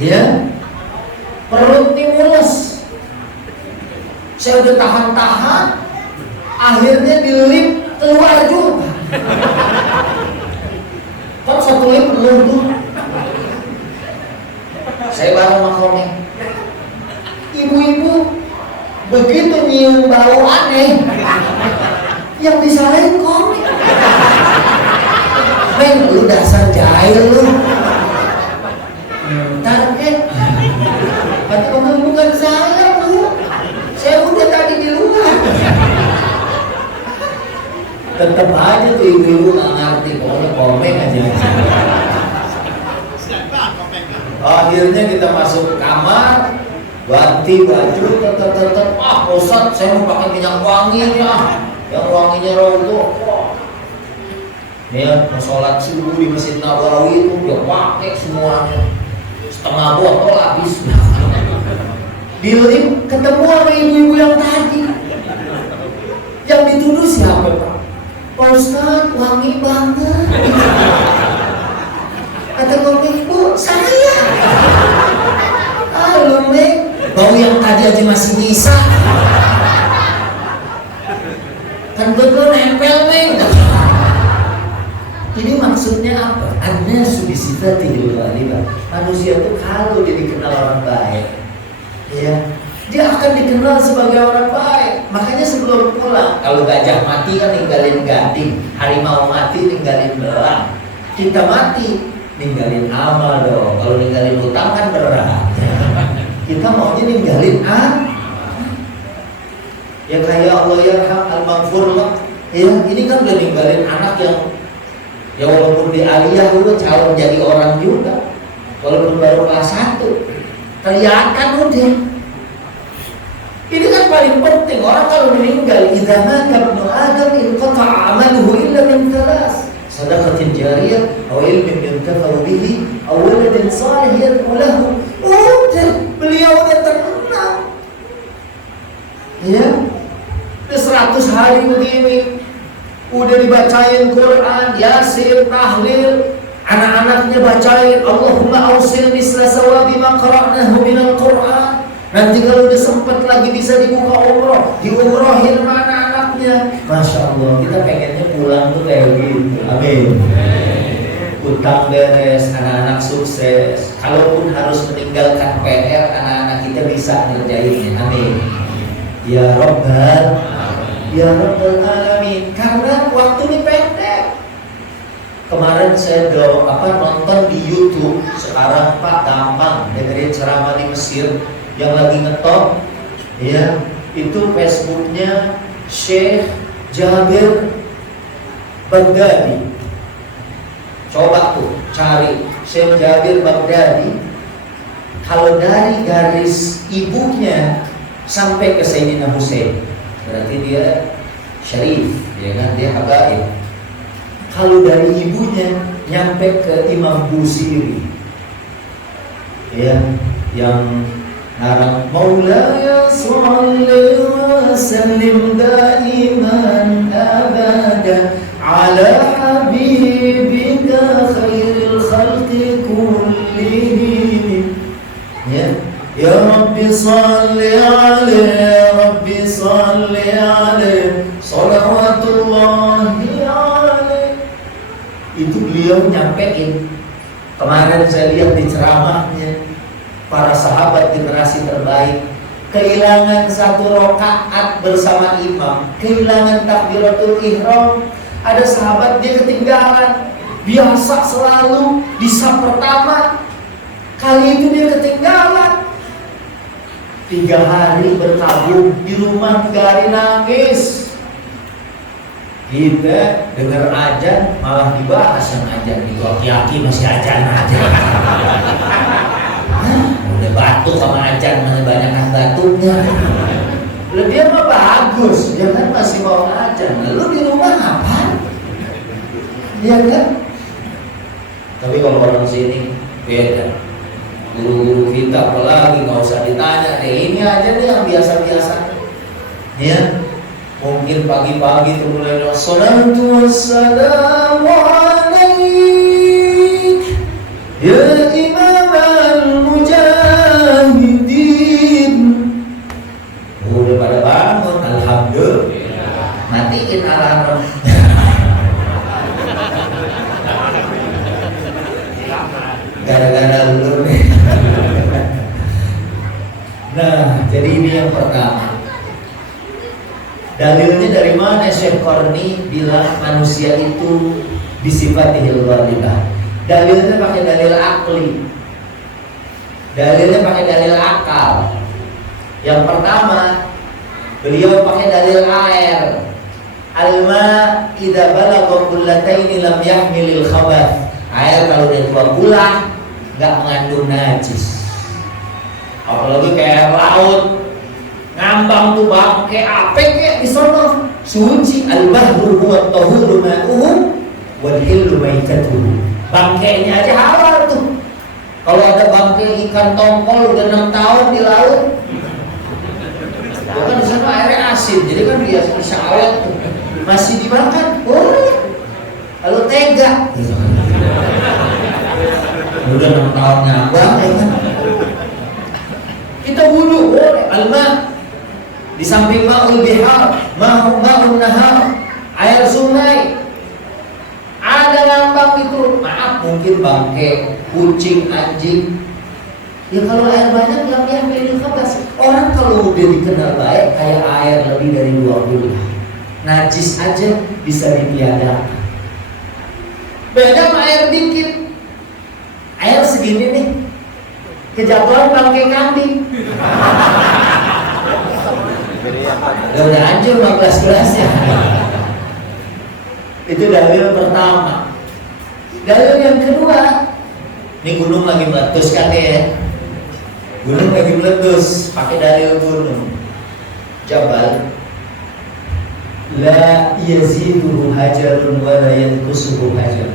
ya, perut nih mules. Saya udah tahan-tahan, akhirnya di lift keluar juga. Kan satu lift penuh tuh. Saya bareng sama Komeng. Ibu-ibu begitu nyium bau aneh, yang disalahin Komeng. Meng, lu dasar jahil lu. Ntar kata Komeng, bukan saya lu. Saya udah tadi di luar. Tetep aja tuh ibu-ibu gak ngerti, pokoknya Komeng aja. Akhirnya kita masuk kamar, ganti baju, tetep. Ustaz, saya mau pakai minyak wangi ya, yang wanginya rodo. Ya, mau sholat subuh di Masjid Nabawi itu dia pakai semuanya, setengah botol habis. Di lift ketemu sama ibu-ibu yang tadi. Yang dituduh siapa Pak? Pak Ustaz, wangi banget. Kata Komeng, Bu, saya. Lu Meng, bau yang tadi aja masih bisa. Kan betul nempel Meng. Ini maksudnya apa? An-nasu bisifatihi ghalibah. Manusia itu kalau dia dikenal orang baik, ya, dia akan dikenal sebagai orang baik. Makanya sebelum pulang, kalau gajah mati kan ninggalin gading, harimau mati ninggalin belang. Kita mati ninggalin amal dong. Kalau ninggalin hutang kan berat. Kita maunya ninggalin ya kayak Allah yarham al-maghfur lah. Ya, ini kan udah ninggalin anak yang ya walaupun di aliyah dulu calon jadi orang juga, walaupun baru kelas 1 kelihatan udah. Ini kan paling penting. Orang kalau meninggal, idza mata ibnu adam inqata'a amaluhu illa min thalas, sadaqatin jariyah aw ilmin yuntafa'u bihi aw waladin salih yad'u lahu. Udah, beliau udah tenang, ya, udah 100 hari begini, udah dibacain Quran, Yasin, tahlil, anak-anaknya bacain Allahumma ausil misla sawabi ma qara'nahu minal Quran. Nanti kalau udah sempet lagi bisa dibuka umroh, diumrohin sama anak-anaknya. Masya Allah, kita pengennya pulang tuh kayak gitu. Amin. Utang beres, anak-anak sukses. Kalaupun harus meninggalkan PR, anak-anak kita bisa ngerjainnya. Amin. Ya Rabbal Alamin. Karena waktu ini pendek. Kemarin saya nonton di YouTube. Sekarang Pak gampang dengerin ceramah di Mesir yang lagi ngetop, ya, itu Facebooknya Syekh Jabir Baghdadi. Coba tuh cari Syekh Jabir Baghdadi. Kalau dari garis ibunya sampai ke Sayyidina Husain, berarti dia syarif, ya kan, dia habaib. Kalau dari ibunya nyampe ke Imam Busiri, ya, yang ngarang Maulaya sholli wa sallim daiman abada ala habibika khairil khalqi kullihim. Ya Rabbi salli alaihi, ya Rabbi salli alaihi, salawatullahi alaihi. Itu beliau nyampein. Kemarin saya lihat di ceramahnya, para sahabat generasi terbaik kehilangan 1 rakaat bersama imam, kehilangan takbiratul ihram. Ada sahabat dia ketinggalan, biasa selalu di saf pertama, kali itu dia ketinggalan. 3 hari berkabung di rumah, 3 hari nangis. Kita dengar ajan malah dibahas yang ajan itu, aki-aki masih ajan aja. Udah batuk sama ajan, mana banyak batuknya. Dia mah bagus, dia kan masih mau ajan. Lalu di rumah apa? Iya kan? Tapi kalau orang sini beda. Guru-guru kita apalagi nggak usah ditanya deh, ini aja deh yang biasa-biasa. Ya, mungkin pagi-pagi tuh mulai wassalatu wassalamu alaik ya imam al-mujahidin. Udah pada bangun, alhamdulillah. Matiin alarm. Gara-gara lu nih. Nah, jadi ini yang pertama. Dalilnya dari mana Syekh Qarni bilang manusia itu bisifatihil ghalibah? Dalilnya pakai dalil akli. Dalilnya pakai dalil akal. Yang pertama, beliau pakai dalil air. Alma idza balagha qullataini lam yahmilil khabath. Air kalau udah 2 bulan nggak mengandung najis. Apalagi kayak laut, ngambang tuh bangke apa kayak di sono suci. Al-bahru huwa at-tahuru ma'uhu wal hillu maitatuhu. Bangkainya aja halal tuh. Kalau ada bangkai ikan tongkol udah 6 tahun di laut, bukan di sana airnya asin, jadi kan biasa bisa awet tuh, masih dimakan. Kalau tega udah 6 tahun ngambang, ya kan? Kita wudhu, alma di samping ma'ul bihar, ma'un nahar, air sungai. Ada ngambang itu, maaf mungkin bangke, kucing, anjing. Ya kalau air banyak yang pilih khabas. Orang kalau udah dikenal baik kayak air lebih dari 2 bulan, najis aja bisa ditiadakan. Beda sama air dikit. Air segini nih, kejatuhan bangkai kambing. Udah hancur 15 gelasnya. Itu dalil pertama. Dalil yang kedua, ini gunung lagi meletus kan ya? Gunung lagi meletus, pakai dalil gunung. Jabal la yaziduhu hajarun wa la yanqusuhu hajar.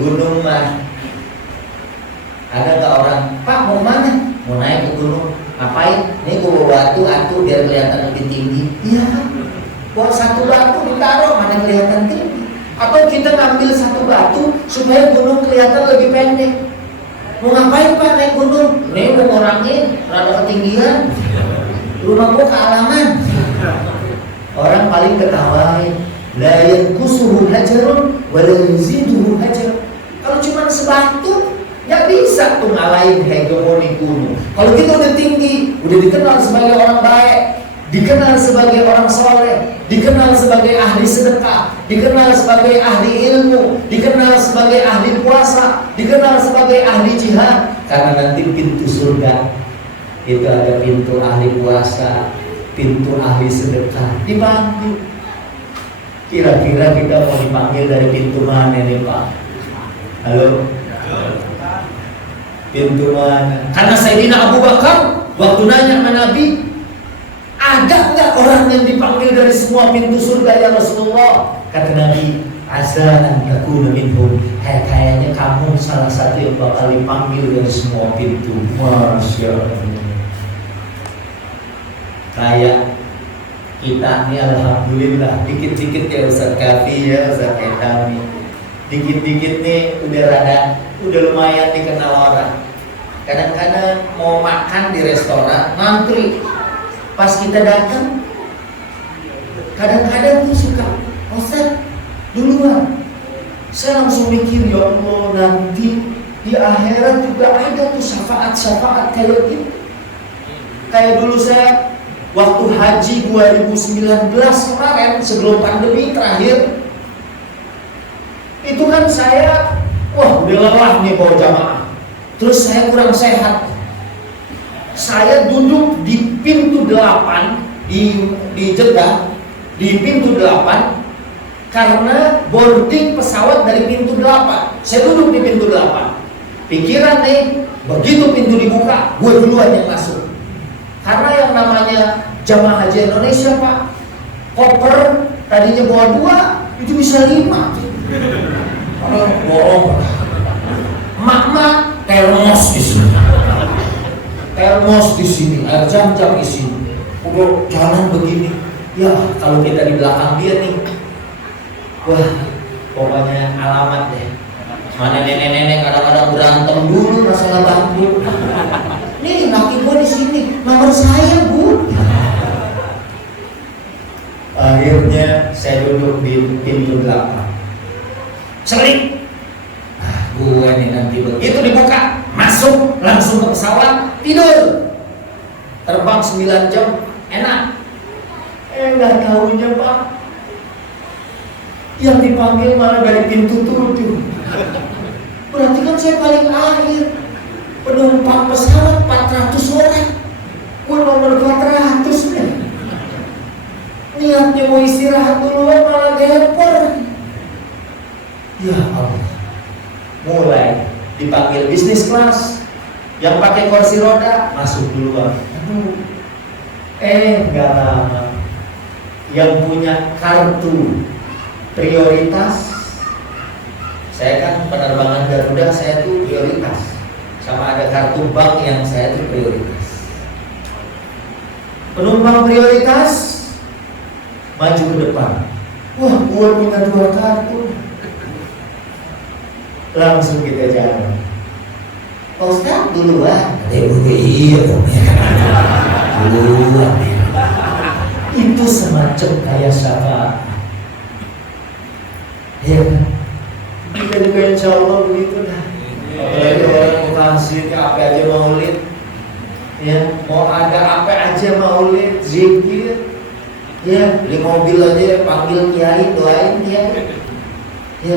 Gunung mah, ada gak orang, Pak mau mana? Mau naik ke gunung, ngapain? Ini gua batu biar kelihatan lebih tinggi. Iya kan? Buat satu batu ditaruh mana kelihatan tinggi. Atau kita ngambil satu batu supaya gunung kelihatan lebih pendek. Mau ngapain Pak naik gunung? Nih mau ngurangin rada ketinggian. Rumah gua kealaman. Orang paling ketawain. La yanqusuhu hajarun wa la yaziduhu hajar. Kalau cuma sebatu nggak bisa tuh ngalahin hegemoni gunung. Kalau kita udah tinggi, udah dikenal sebagai orang baik, dikenal sebagai orang soleh, dikenal sebagai ahli sedekah, dikenal sebagai ahli ilmu, dikenal sebagai ahli puasa, dikenal sebagai ahli jihad. Karena nanti pintu surga itu ada pintu ahli puasa, pintu ahli sedekah, dipanggil. Kira-kira kita mau dipanggil dari pintu mana nih Pak? Halo? Pintu mana? Karena Sayyidina Abu Bakar waktu nanya sama Nabi, ada nggak orang yang dipanggil dari semua pintu surga ya Rasulullah? Kata Nabi, asa an takuna minhum. Kayaknya kamu salah satu yang bakal dipanggil dari semua pintu. Masya Allah. Kayak kita nih alhamdulillah dikit-dikit ya Ustaz Kafi ya Ustaz Etami, dikit-dikit nih udah lumayan dikenal orang. Kadang-kadang mau makan di restoran ngantri, pas kita datang kadang-kadang tuh suka Ustaz duluan. Saya langsung mikir ya Allah, nanti di akhirat juga ada tuh syafaat-syafaat kayak gitu. Kayak dulu saya waktu haji 2019 kemarin sebelum pandemi terakhir, itu kan saya udah lelah nih bawa jamaah. Terus saya kurang sehat. Saya duduk di pintu 8 di Jeddah, di pintu 8 karena boarding pesawat dari pintu 8. Saya duduk di pintu 8. Pikiran nih, begitu pintu dibuka, gue duluan yang masuk. Karena yang namanya jamaah haji Indonesia Pak, koper tadinya bawa 2, itu bisa 5. Kalau bohong, mak-mak termos di sini, termos di sini, air jam-jam di sini. Udah jalan begini, ya kalau kita di belakang dia nih, wah pokoknya alamat deh. Mana nenek-nenek kadang-kadang berantem dulu masalah bangku. Nih laki gua di sini, nomor saya Bu. Akhirnya saya duduk di pintu 8. Seling. Gue nih nanti begitu dibuka, masuk langsung ke pesawat, tidur. Terbang 9 jam, enak. Nggak tahunya Pak, yang dipanggil malah dari pintu 7. Berarti kan saya paling akhir. Penumpang pesawat 400 orang, gue nomor 400 nih. Niatnya mau istirahat duluan malah gempor. Ya Allah. Mulai dipanggil bisnis kelas, yang pakai kursi roda masuk duluan. Nggak lama, yang punya kartu prioritas, saya kan penerbangan Garuda, saya tuh prioritas, sama ada kartu bank yang saya tuh prioritas. Penumpang prioritas maju ke depan. Wah, gua punya 2 kartu. Langsung kita jalan. Ustaz duluan. Iya dong. Duluan. Itu semacam kayak syafaat. Ya kan? Kita juga insya Allah begitu dah. Apalagi orang mau kasih apa aja maulid, ya mau ada apa aja maulid, zikir, ya di mobil aja panggil kiai doain kiai, ya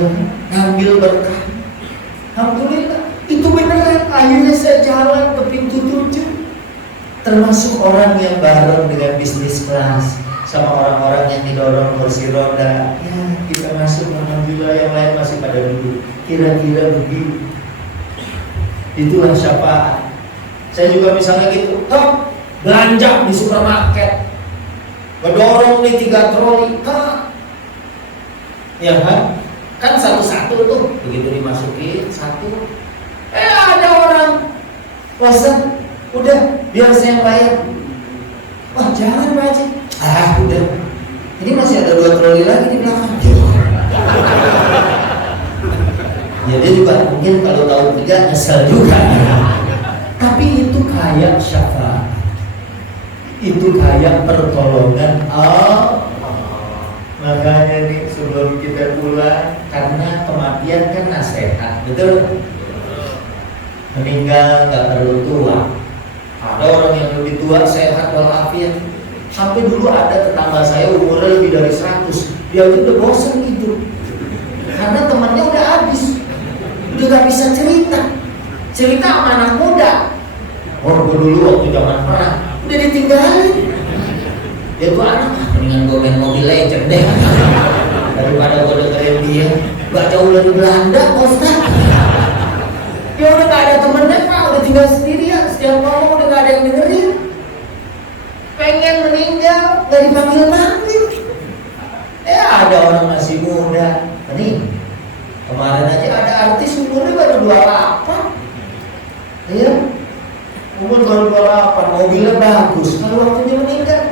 ngambil berkah. Alhamdulillah, itu beneran. Akhirnya saya jalan ke pintu 7, termasuk orang yang bareng dengan bisnis kelas, sama orang-orang yang didorong kursi roda. Ya kita masuk, alhamdulillah, yang lain masih pada duduk. Kira-kira begitu. Itulah syafaat. Saya juga misalnya gitu, top belanja di supermarket, ngedorong nih 3 troli, ya kan? Kan satu-satu tuh, begitu dimasukin satu, ada orang pesan, udah biar saya bayar. Wah jangan Pak Haji, udah Ini masih ada 2 troli lagi di belakang. Ya dia juga mungkin kalau tahu 3 nyesel juga. Tapi itu kayak syafaat, itu kayak pertolongan Allah. Makanya nih sebelum kita pulang, karena kematian kan nasihat, betul? Meninggal nggak perlu tua. Ada orang yang lebih tua sehat walafiat. Sampai dulu ada tetangga saya umurnya lebih dari 100, dia aja udah bosan gitu. Karena temannya udah habis, udah gak bisa cerita sama anak muda. Oh dulu waktu zaman perang udah ditinggalin. Dia tuh anak, mendingan gue main Mobile Legends deh daripada gue dengerin dia. Gak jauh dari Belanda, Ustaz. Dia udah gak ada temennya, Pak, udah tinggal sendirian. Setiap ngomong udah gak ada yang dengerin. Pengen meninggal, gak dipanggil-panggil. Ada orang masih muda. Nih, kemarin aja ada artis umurnya baru 28. Iya, umur baru 28, mobilnya bagus. Kalau waktunya meninggal.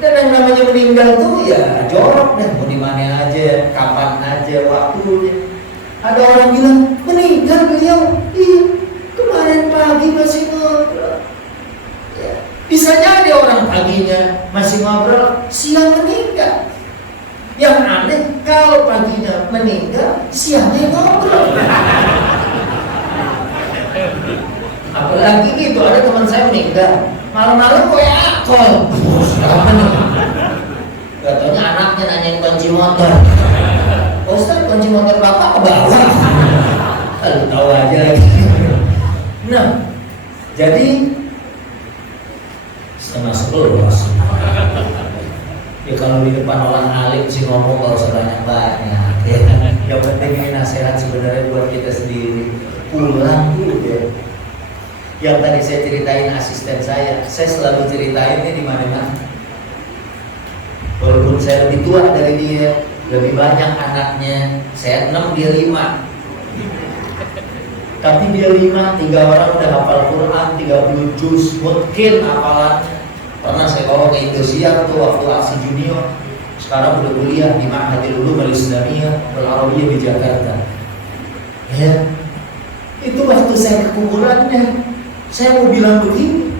Dan yang namanya meninggal tuh ya jorok deh, mau dimana aja, kapan aja waktunya. Ada orang bilang meninggal beliau, iya kemarin pagi masih ngobrol. Ya, bisa jadi orang paginya masih ngobrol, siang meninggal. Yang aneh kalau paginya meninggal, siangnya ngobrol. Apalagi gitu, ada teman saya meninggal, malam-malam WA call. Apa nih? Gak taunya anaknya nanyain kunci motor. Ustaz, kunci motor bapak ke bawah. Lu tahu aja lagi. Nah, jadi 10:30. Ya kalau di depan orang alim sih ngomong gak usah banyak-banyak ya. Yang penting ini nasihat sebenarnya buat kita sendiri. Pulang dulu ya. Yang tadi saya ceritain asisten saya selalu ceritain ini di mana-mana. Walaupun saya lebih tua dari dia, lebih banyak anaknya, saya 6, dia 5. Tapi dia 5, 3 orang udah hafal Quran, 30 juz, mungkin hafalannya. Pernah saya bawa ke Indosiar tuh waktu aksi junior. Sekarang udah kuliah di Ma'hadil Ulum Al-Islamiyah Al-Arabiyah di Jakarta. Ya, itu waktu saya ke kuburannya, saya mau bilang begini,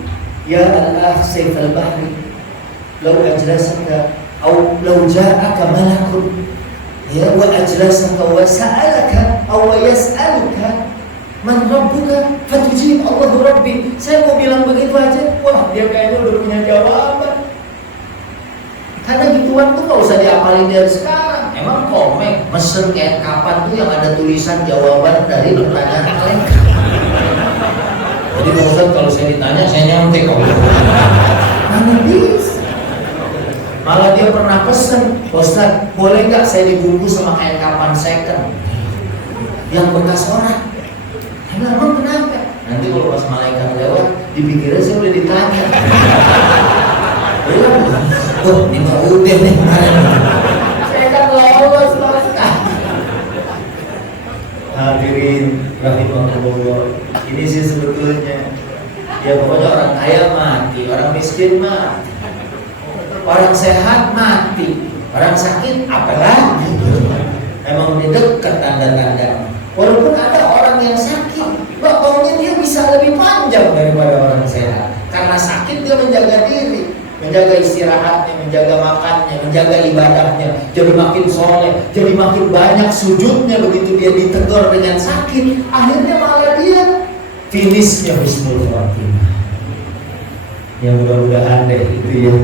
ya Allah Sayyid al-Bahri, lau ajlasaka au lau ja'aka malakun ya wa ajlasaka wa sa'alaka au wa yas'aluka man rabbuka fatujib Allahu Rabbi. Saya mau bilang begitu aja, wah dia kayaknya udah punya jawaban. Karena gituan tuh gak usah diapalin dari sekarang. Emang komik mesen kayak kapan tuh yang ada tulisan jawaban dari pertanyaan kalian. Jadi Pak Ustadz kalau saya ditanya saya nyontek kok. Mana bisa? Malah dia pernah pesen, Ustadz boleh nggak saya dibungkus sama kain kapan second yang bekas orang? Emang kenapa? Nanti kalau pas malaikat lewat dipikirnya saya udah ditanya. Tuh, ini mah udah nih kemarin. Saya kan lolos kan. Hadirin rahimahullah. Ini sih sebetulnya ya pokoknya orang kaya mati, orang miskin mati, orang sehat mati, orang sakit apalagi. Emang udah dekat tanda-tanda. Walaupun ada orang yang sakit, pokoknya dia bisa lebih panjang daripada orang sehat. Karena sakit dia menjaga diri, menjaga istirahatnya, menjaga makannya, menjaga ibadahnya, jadi makin soleh, jadi makin banyak sujudnya. Begitu dia ditegur dengan sakit, akhirnya malah dia finishnya husnul khotimah. Ya mudah-mudahan deh itu ya.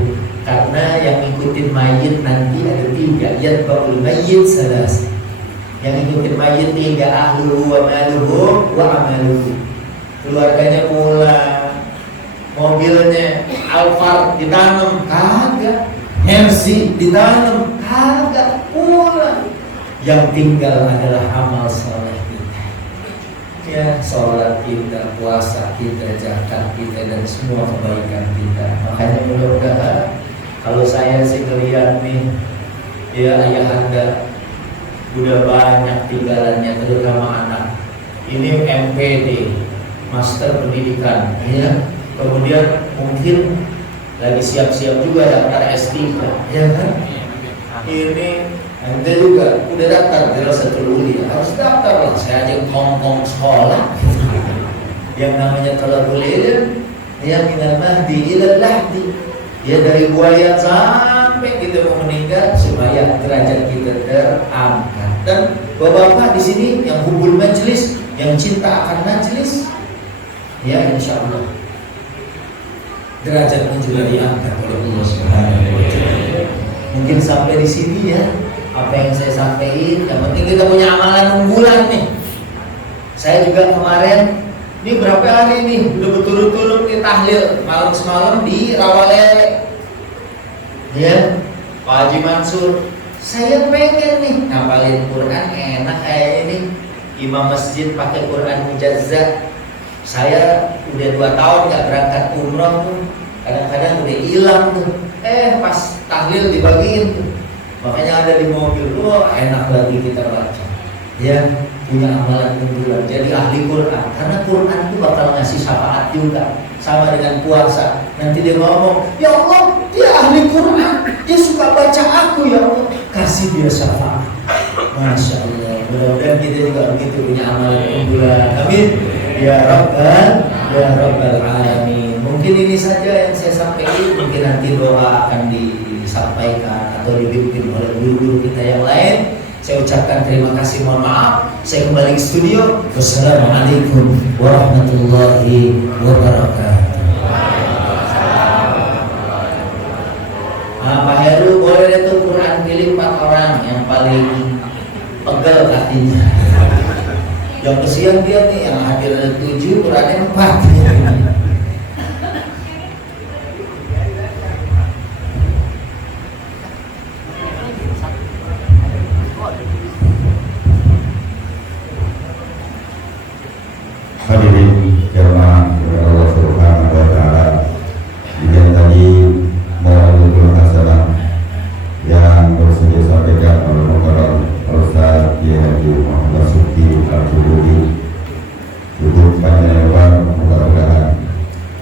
Karena yang ngikutin mayit nanti ada 3, yatba'ul mayyit salas. Yang ngikutin mayit 3, ahluhu wa maluhu wa amaluhu. Keluarganya pulang, mobilnya Alphard ditanam, kagak. Mercy ditanam, kagak. Pulang. Yang tinggal adalah amal soleh kita. Ya, sholat kita, puasa kita, zakat kita, dan semua kebaikan kita. Makanya mudah-mudahan kalau saya sih ngeliat nih, ya ayahanda udah banyak tinggalannya, terutama anak. Ini MPD, Master Pendidikan, ya. Kemudian mungkin lagi siap-siap juga daftar S3, ya kan? Ini ente juga udah daftar Dirasatul Ulia, harus daftar lah. Saya aja kongkong sekolah yang namanya Thalabul Ilm, yang minal mahdi ilal lahdi, ya dari buaya sampai kita mau meninggal supaya derajat kita terangkat. Dan bapak-bapak di sini yang hubul majlis, yang cinta akan majlis, ya insya Allah derajatnya juga diangkat oleh Allah Subhanahu wa Ta'ala. Mungkin sampai di sini ya apa yang saya sampaikan. Yang penting kita punya amalan unggulan nih. Saya juga kemarin, ini berapa hari nih udah berturut-turut nih tahlil malam semalam di Rawalele, ya Pak Haji Mansur. Saya pengen nih ngapalin Quran enak kayak ini, imam masjid pakai Quran mujazzah. Saya udah 2 tahun gak berangkat umroh tuh, kadang-kadang udah hilang tuh. Pas tahlil dibagiin tuh, makanya ada di mobil. Wah enak lagi kita baca, ya punya amalan unggulan. Jadi ahli Quran, karena Quran itu bakal ngasih syafaat juga. Sama dengan puasa, nanti dia ngomong, ya Allah dia ahli Quran, dia suka baca aku, ya Allah kasih dia syafaat. Masya Allah, mudah-mudahan kita juga begitu punya amalan unggulan. Amin ya Rabbal Alamin. Mungkin ini saja yang saya sampaikan. Mungkin nanti doa akan disampaikan atau dibimbing oleh guru-guru kita yang lain. Saya ucapkan terima kasih, mohon maaf. Saya kembali ke studio. Wassalamualaikum warahmatullahi wabarakatuh. Pak Heru boleh itu Quran pilih 4 orang yang paling pegel hatinya. Yang kesian dia nih, yang hadir ada 7, Qurannya 4. Hadirin jamaah Allah Subhanahu wa Ta'ala, yang tadi Mau'idul Hasanah yang bersedia sampaikan oleh Mukarram Ustaz Kiai Haji Muhammad Sukti Al-Juburi cukup panjang lebar, mudah-mudahan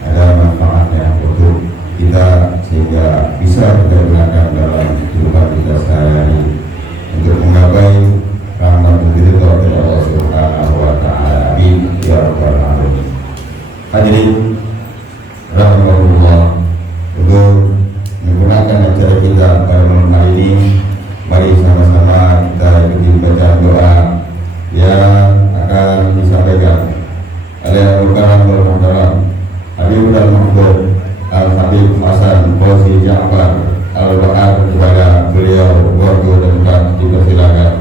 ada manfaatnya untuk kita sehingga bisa kita gunakan dalam kehidupan kita sehari-hari untuk menggapai rahmat dari Allah Subhanahu wa Ta'ala. Amin ya rabbal alamin. Hadirin rahmatullah, untuk menggunakan acara kita pada malam hari ini, mari sama-sama kita ikuti bacaan doa yang akan disampaikan oleh Al-Karam Al-Muhtaram Habibul Mahmud Al-Habib Hasan Fauzi Ja'far Al-Wa'ad. Kepada beliau waktu dan tempat dipersilakan.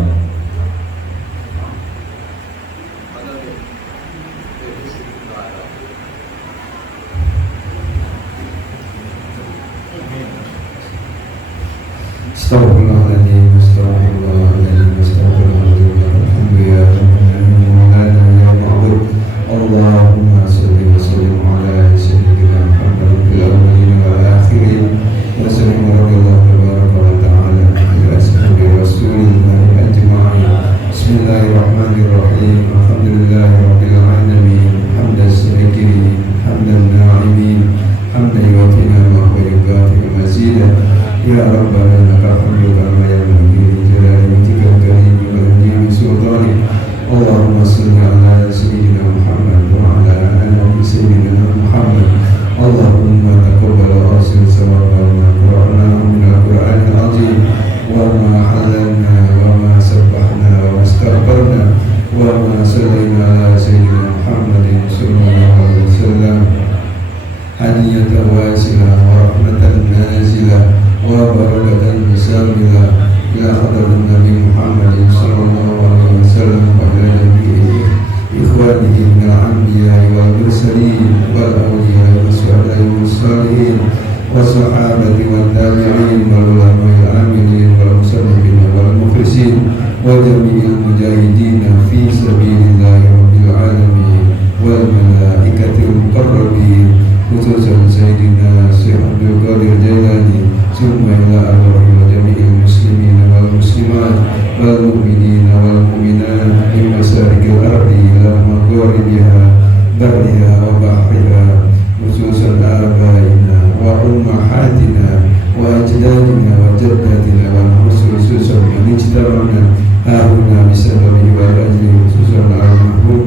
Astagfirullahaladzim, astagfirullahaladzim, astagfirullahaladzim. Alhamdulillah, ya ma'bud. Allahumma salli wa sallim ala sayyidina Muhammad fil awwalin wal akhirin. Wa sallim radhiyallahu tabaraka wa ta'ala ala ashabi rasulillahi ajma'in. Bismillahirrahmanirrahim. Alhamdulillahi rabbil alamin. Hamdan syakirin, hamdan na'imin, hamdan yuwafina wa yukafi mazidah. Ya Rabbana lakal hamdu kama yanbaghi li jalali wajhikal karim wa li sultanik. Allahumma shalli ala sayyidina Muhammad wa ala ali sayyidina Muhammad. Allahumma taqabbal awsil sawaba ma qara'na min al-Qur'anil azim wa ma halalna wa ma sabbahna wa astaghfarna wa ma sallaina ala sayyidina Muhammadin sallallahu alaihi wasallam. Hadiyatan wasilah wa rahmatan nazilah wa barakatan musamila ila hadratin Nabi Muhammad sallallahu alaihi wasallam wa ila jami'i ikhwanihi min al-anbiya wal mursalin wal awliya wal syuhada'i wal salihin wa sahabati wal tabi'in wal ulama'i amilin wal muslimin wal mukhlisin wa jami'il mujahidin fi sabilillahi rabbil alamin wal malaikatil muqarrabin, khususan Sayyidina Syekh Abdul Qadir Jailani, summa ila arwahi wa jami'il muslimin wal muslimat wal mu'minin wal mu'minat min masarikil ardi ila magharibiha barriha wa bahriha, khususan abaina wa وأمهاتنا وأجدادنا وجداتنا ونحرس خصوصا من اجتمعنا هاهنا بسببه والأجل خصوصا على المرحوم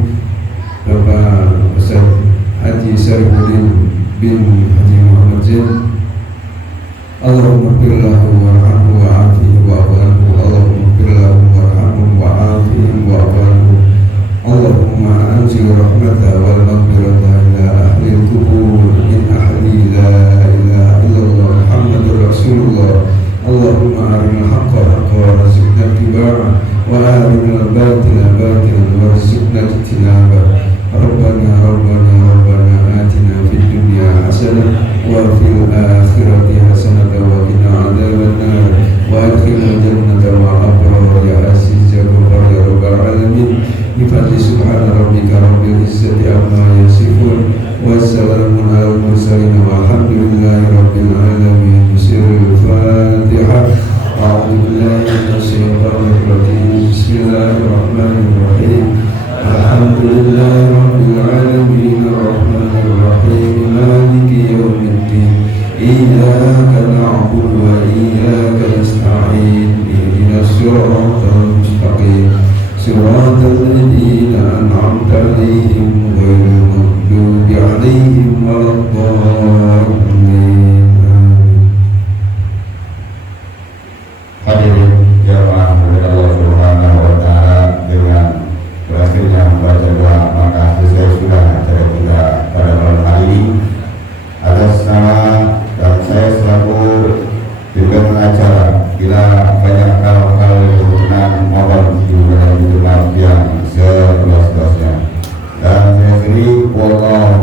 Bapak Ustaz Haji Syarifuddin bin Haji Muhammad Zain. Allahumma ighfir lahu warhamhu wa'afihi wa'fu anhu. Allahumma ighfir lahu warhamhu wa'afihi wa'fu anhu. Allahumma anzil rahmata wal maghfirata ila ahli al-qubur min ahli la ilaha illallah Muhammadur Rasulullah. Allahumma arina haqqa haqqa warzuqna ittiba'ah wa arina al-batila batilan warzuqna ijtinabah. Rabbana atina fid dunya hasanah wa fil akhirati hasanah wa qina adzabannar wa adkhilna jannata ma'al abrar ya aziz ya ghafar ya rabbal alamin. Bi fadli subhana rabbika rabbil izzati amma yasifun wa salamun alal mursalin walhamdulillahi rabbil alamin. Bismillahirrahmanirrahim. A'udzu billahi minasy syaithanir rajim. Bismillahirrahmanirrahim. Alhamdulillahi rabbil alamin arrahmanir rahim maliki yaumiddin iyyaka na'budu wa iyyaka nasta'in ihdinas siratal mustaqim siratal ladzina an'amta 'alaihim ghairil maghdubi 'alaihim waladdallin. Hadirin jamaah Allah Subhanahu wa taala, dengan berakhirnya membaca doa maka selesai sudah acara kita pada malam hari ini. Atas nama dan saya selaku pimpinan acara, bila banyak hal-hal yang berkenan mohon dimaaf yang seluas-luasnya. Dan saya sendiri wallahu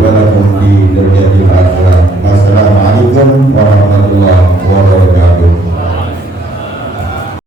walakum di dunia akhirat. Wassalamualaikum warahmatullahi wabarakatuh.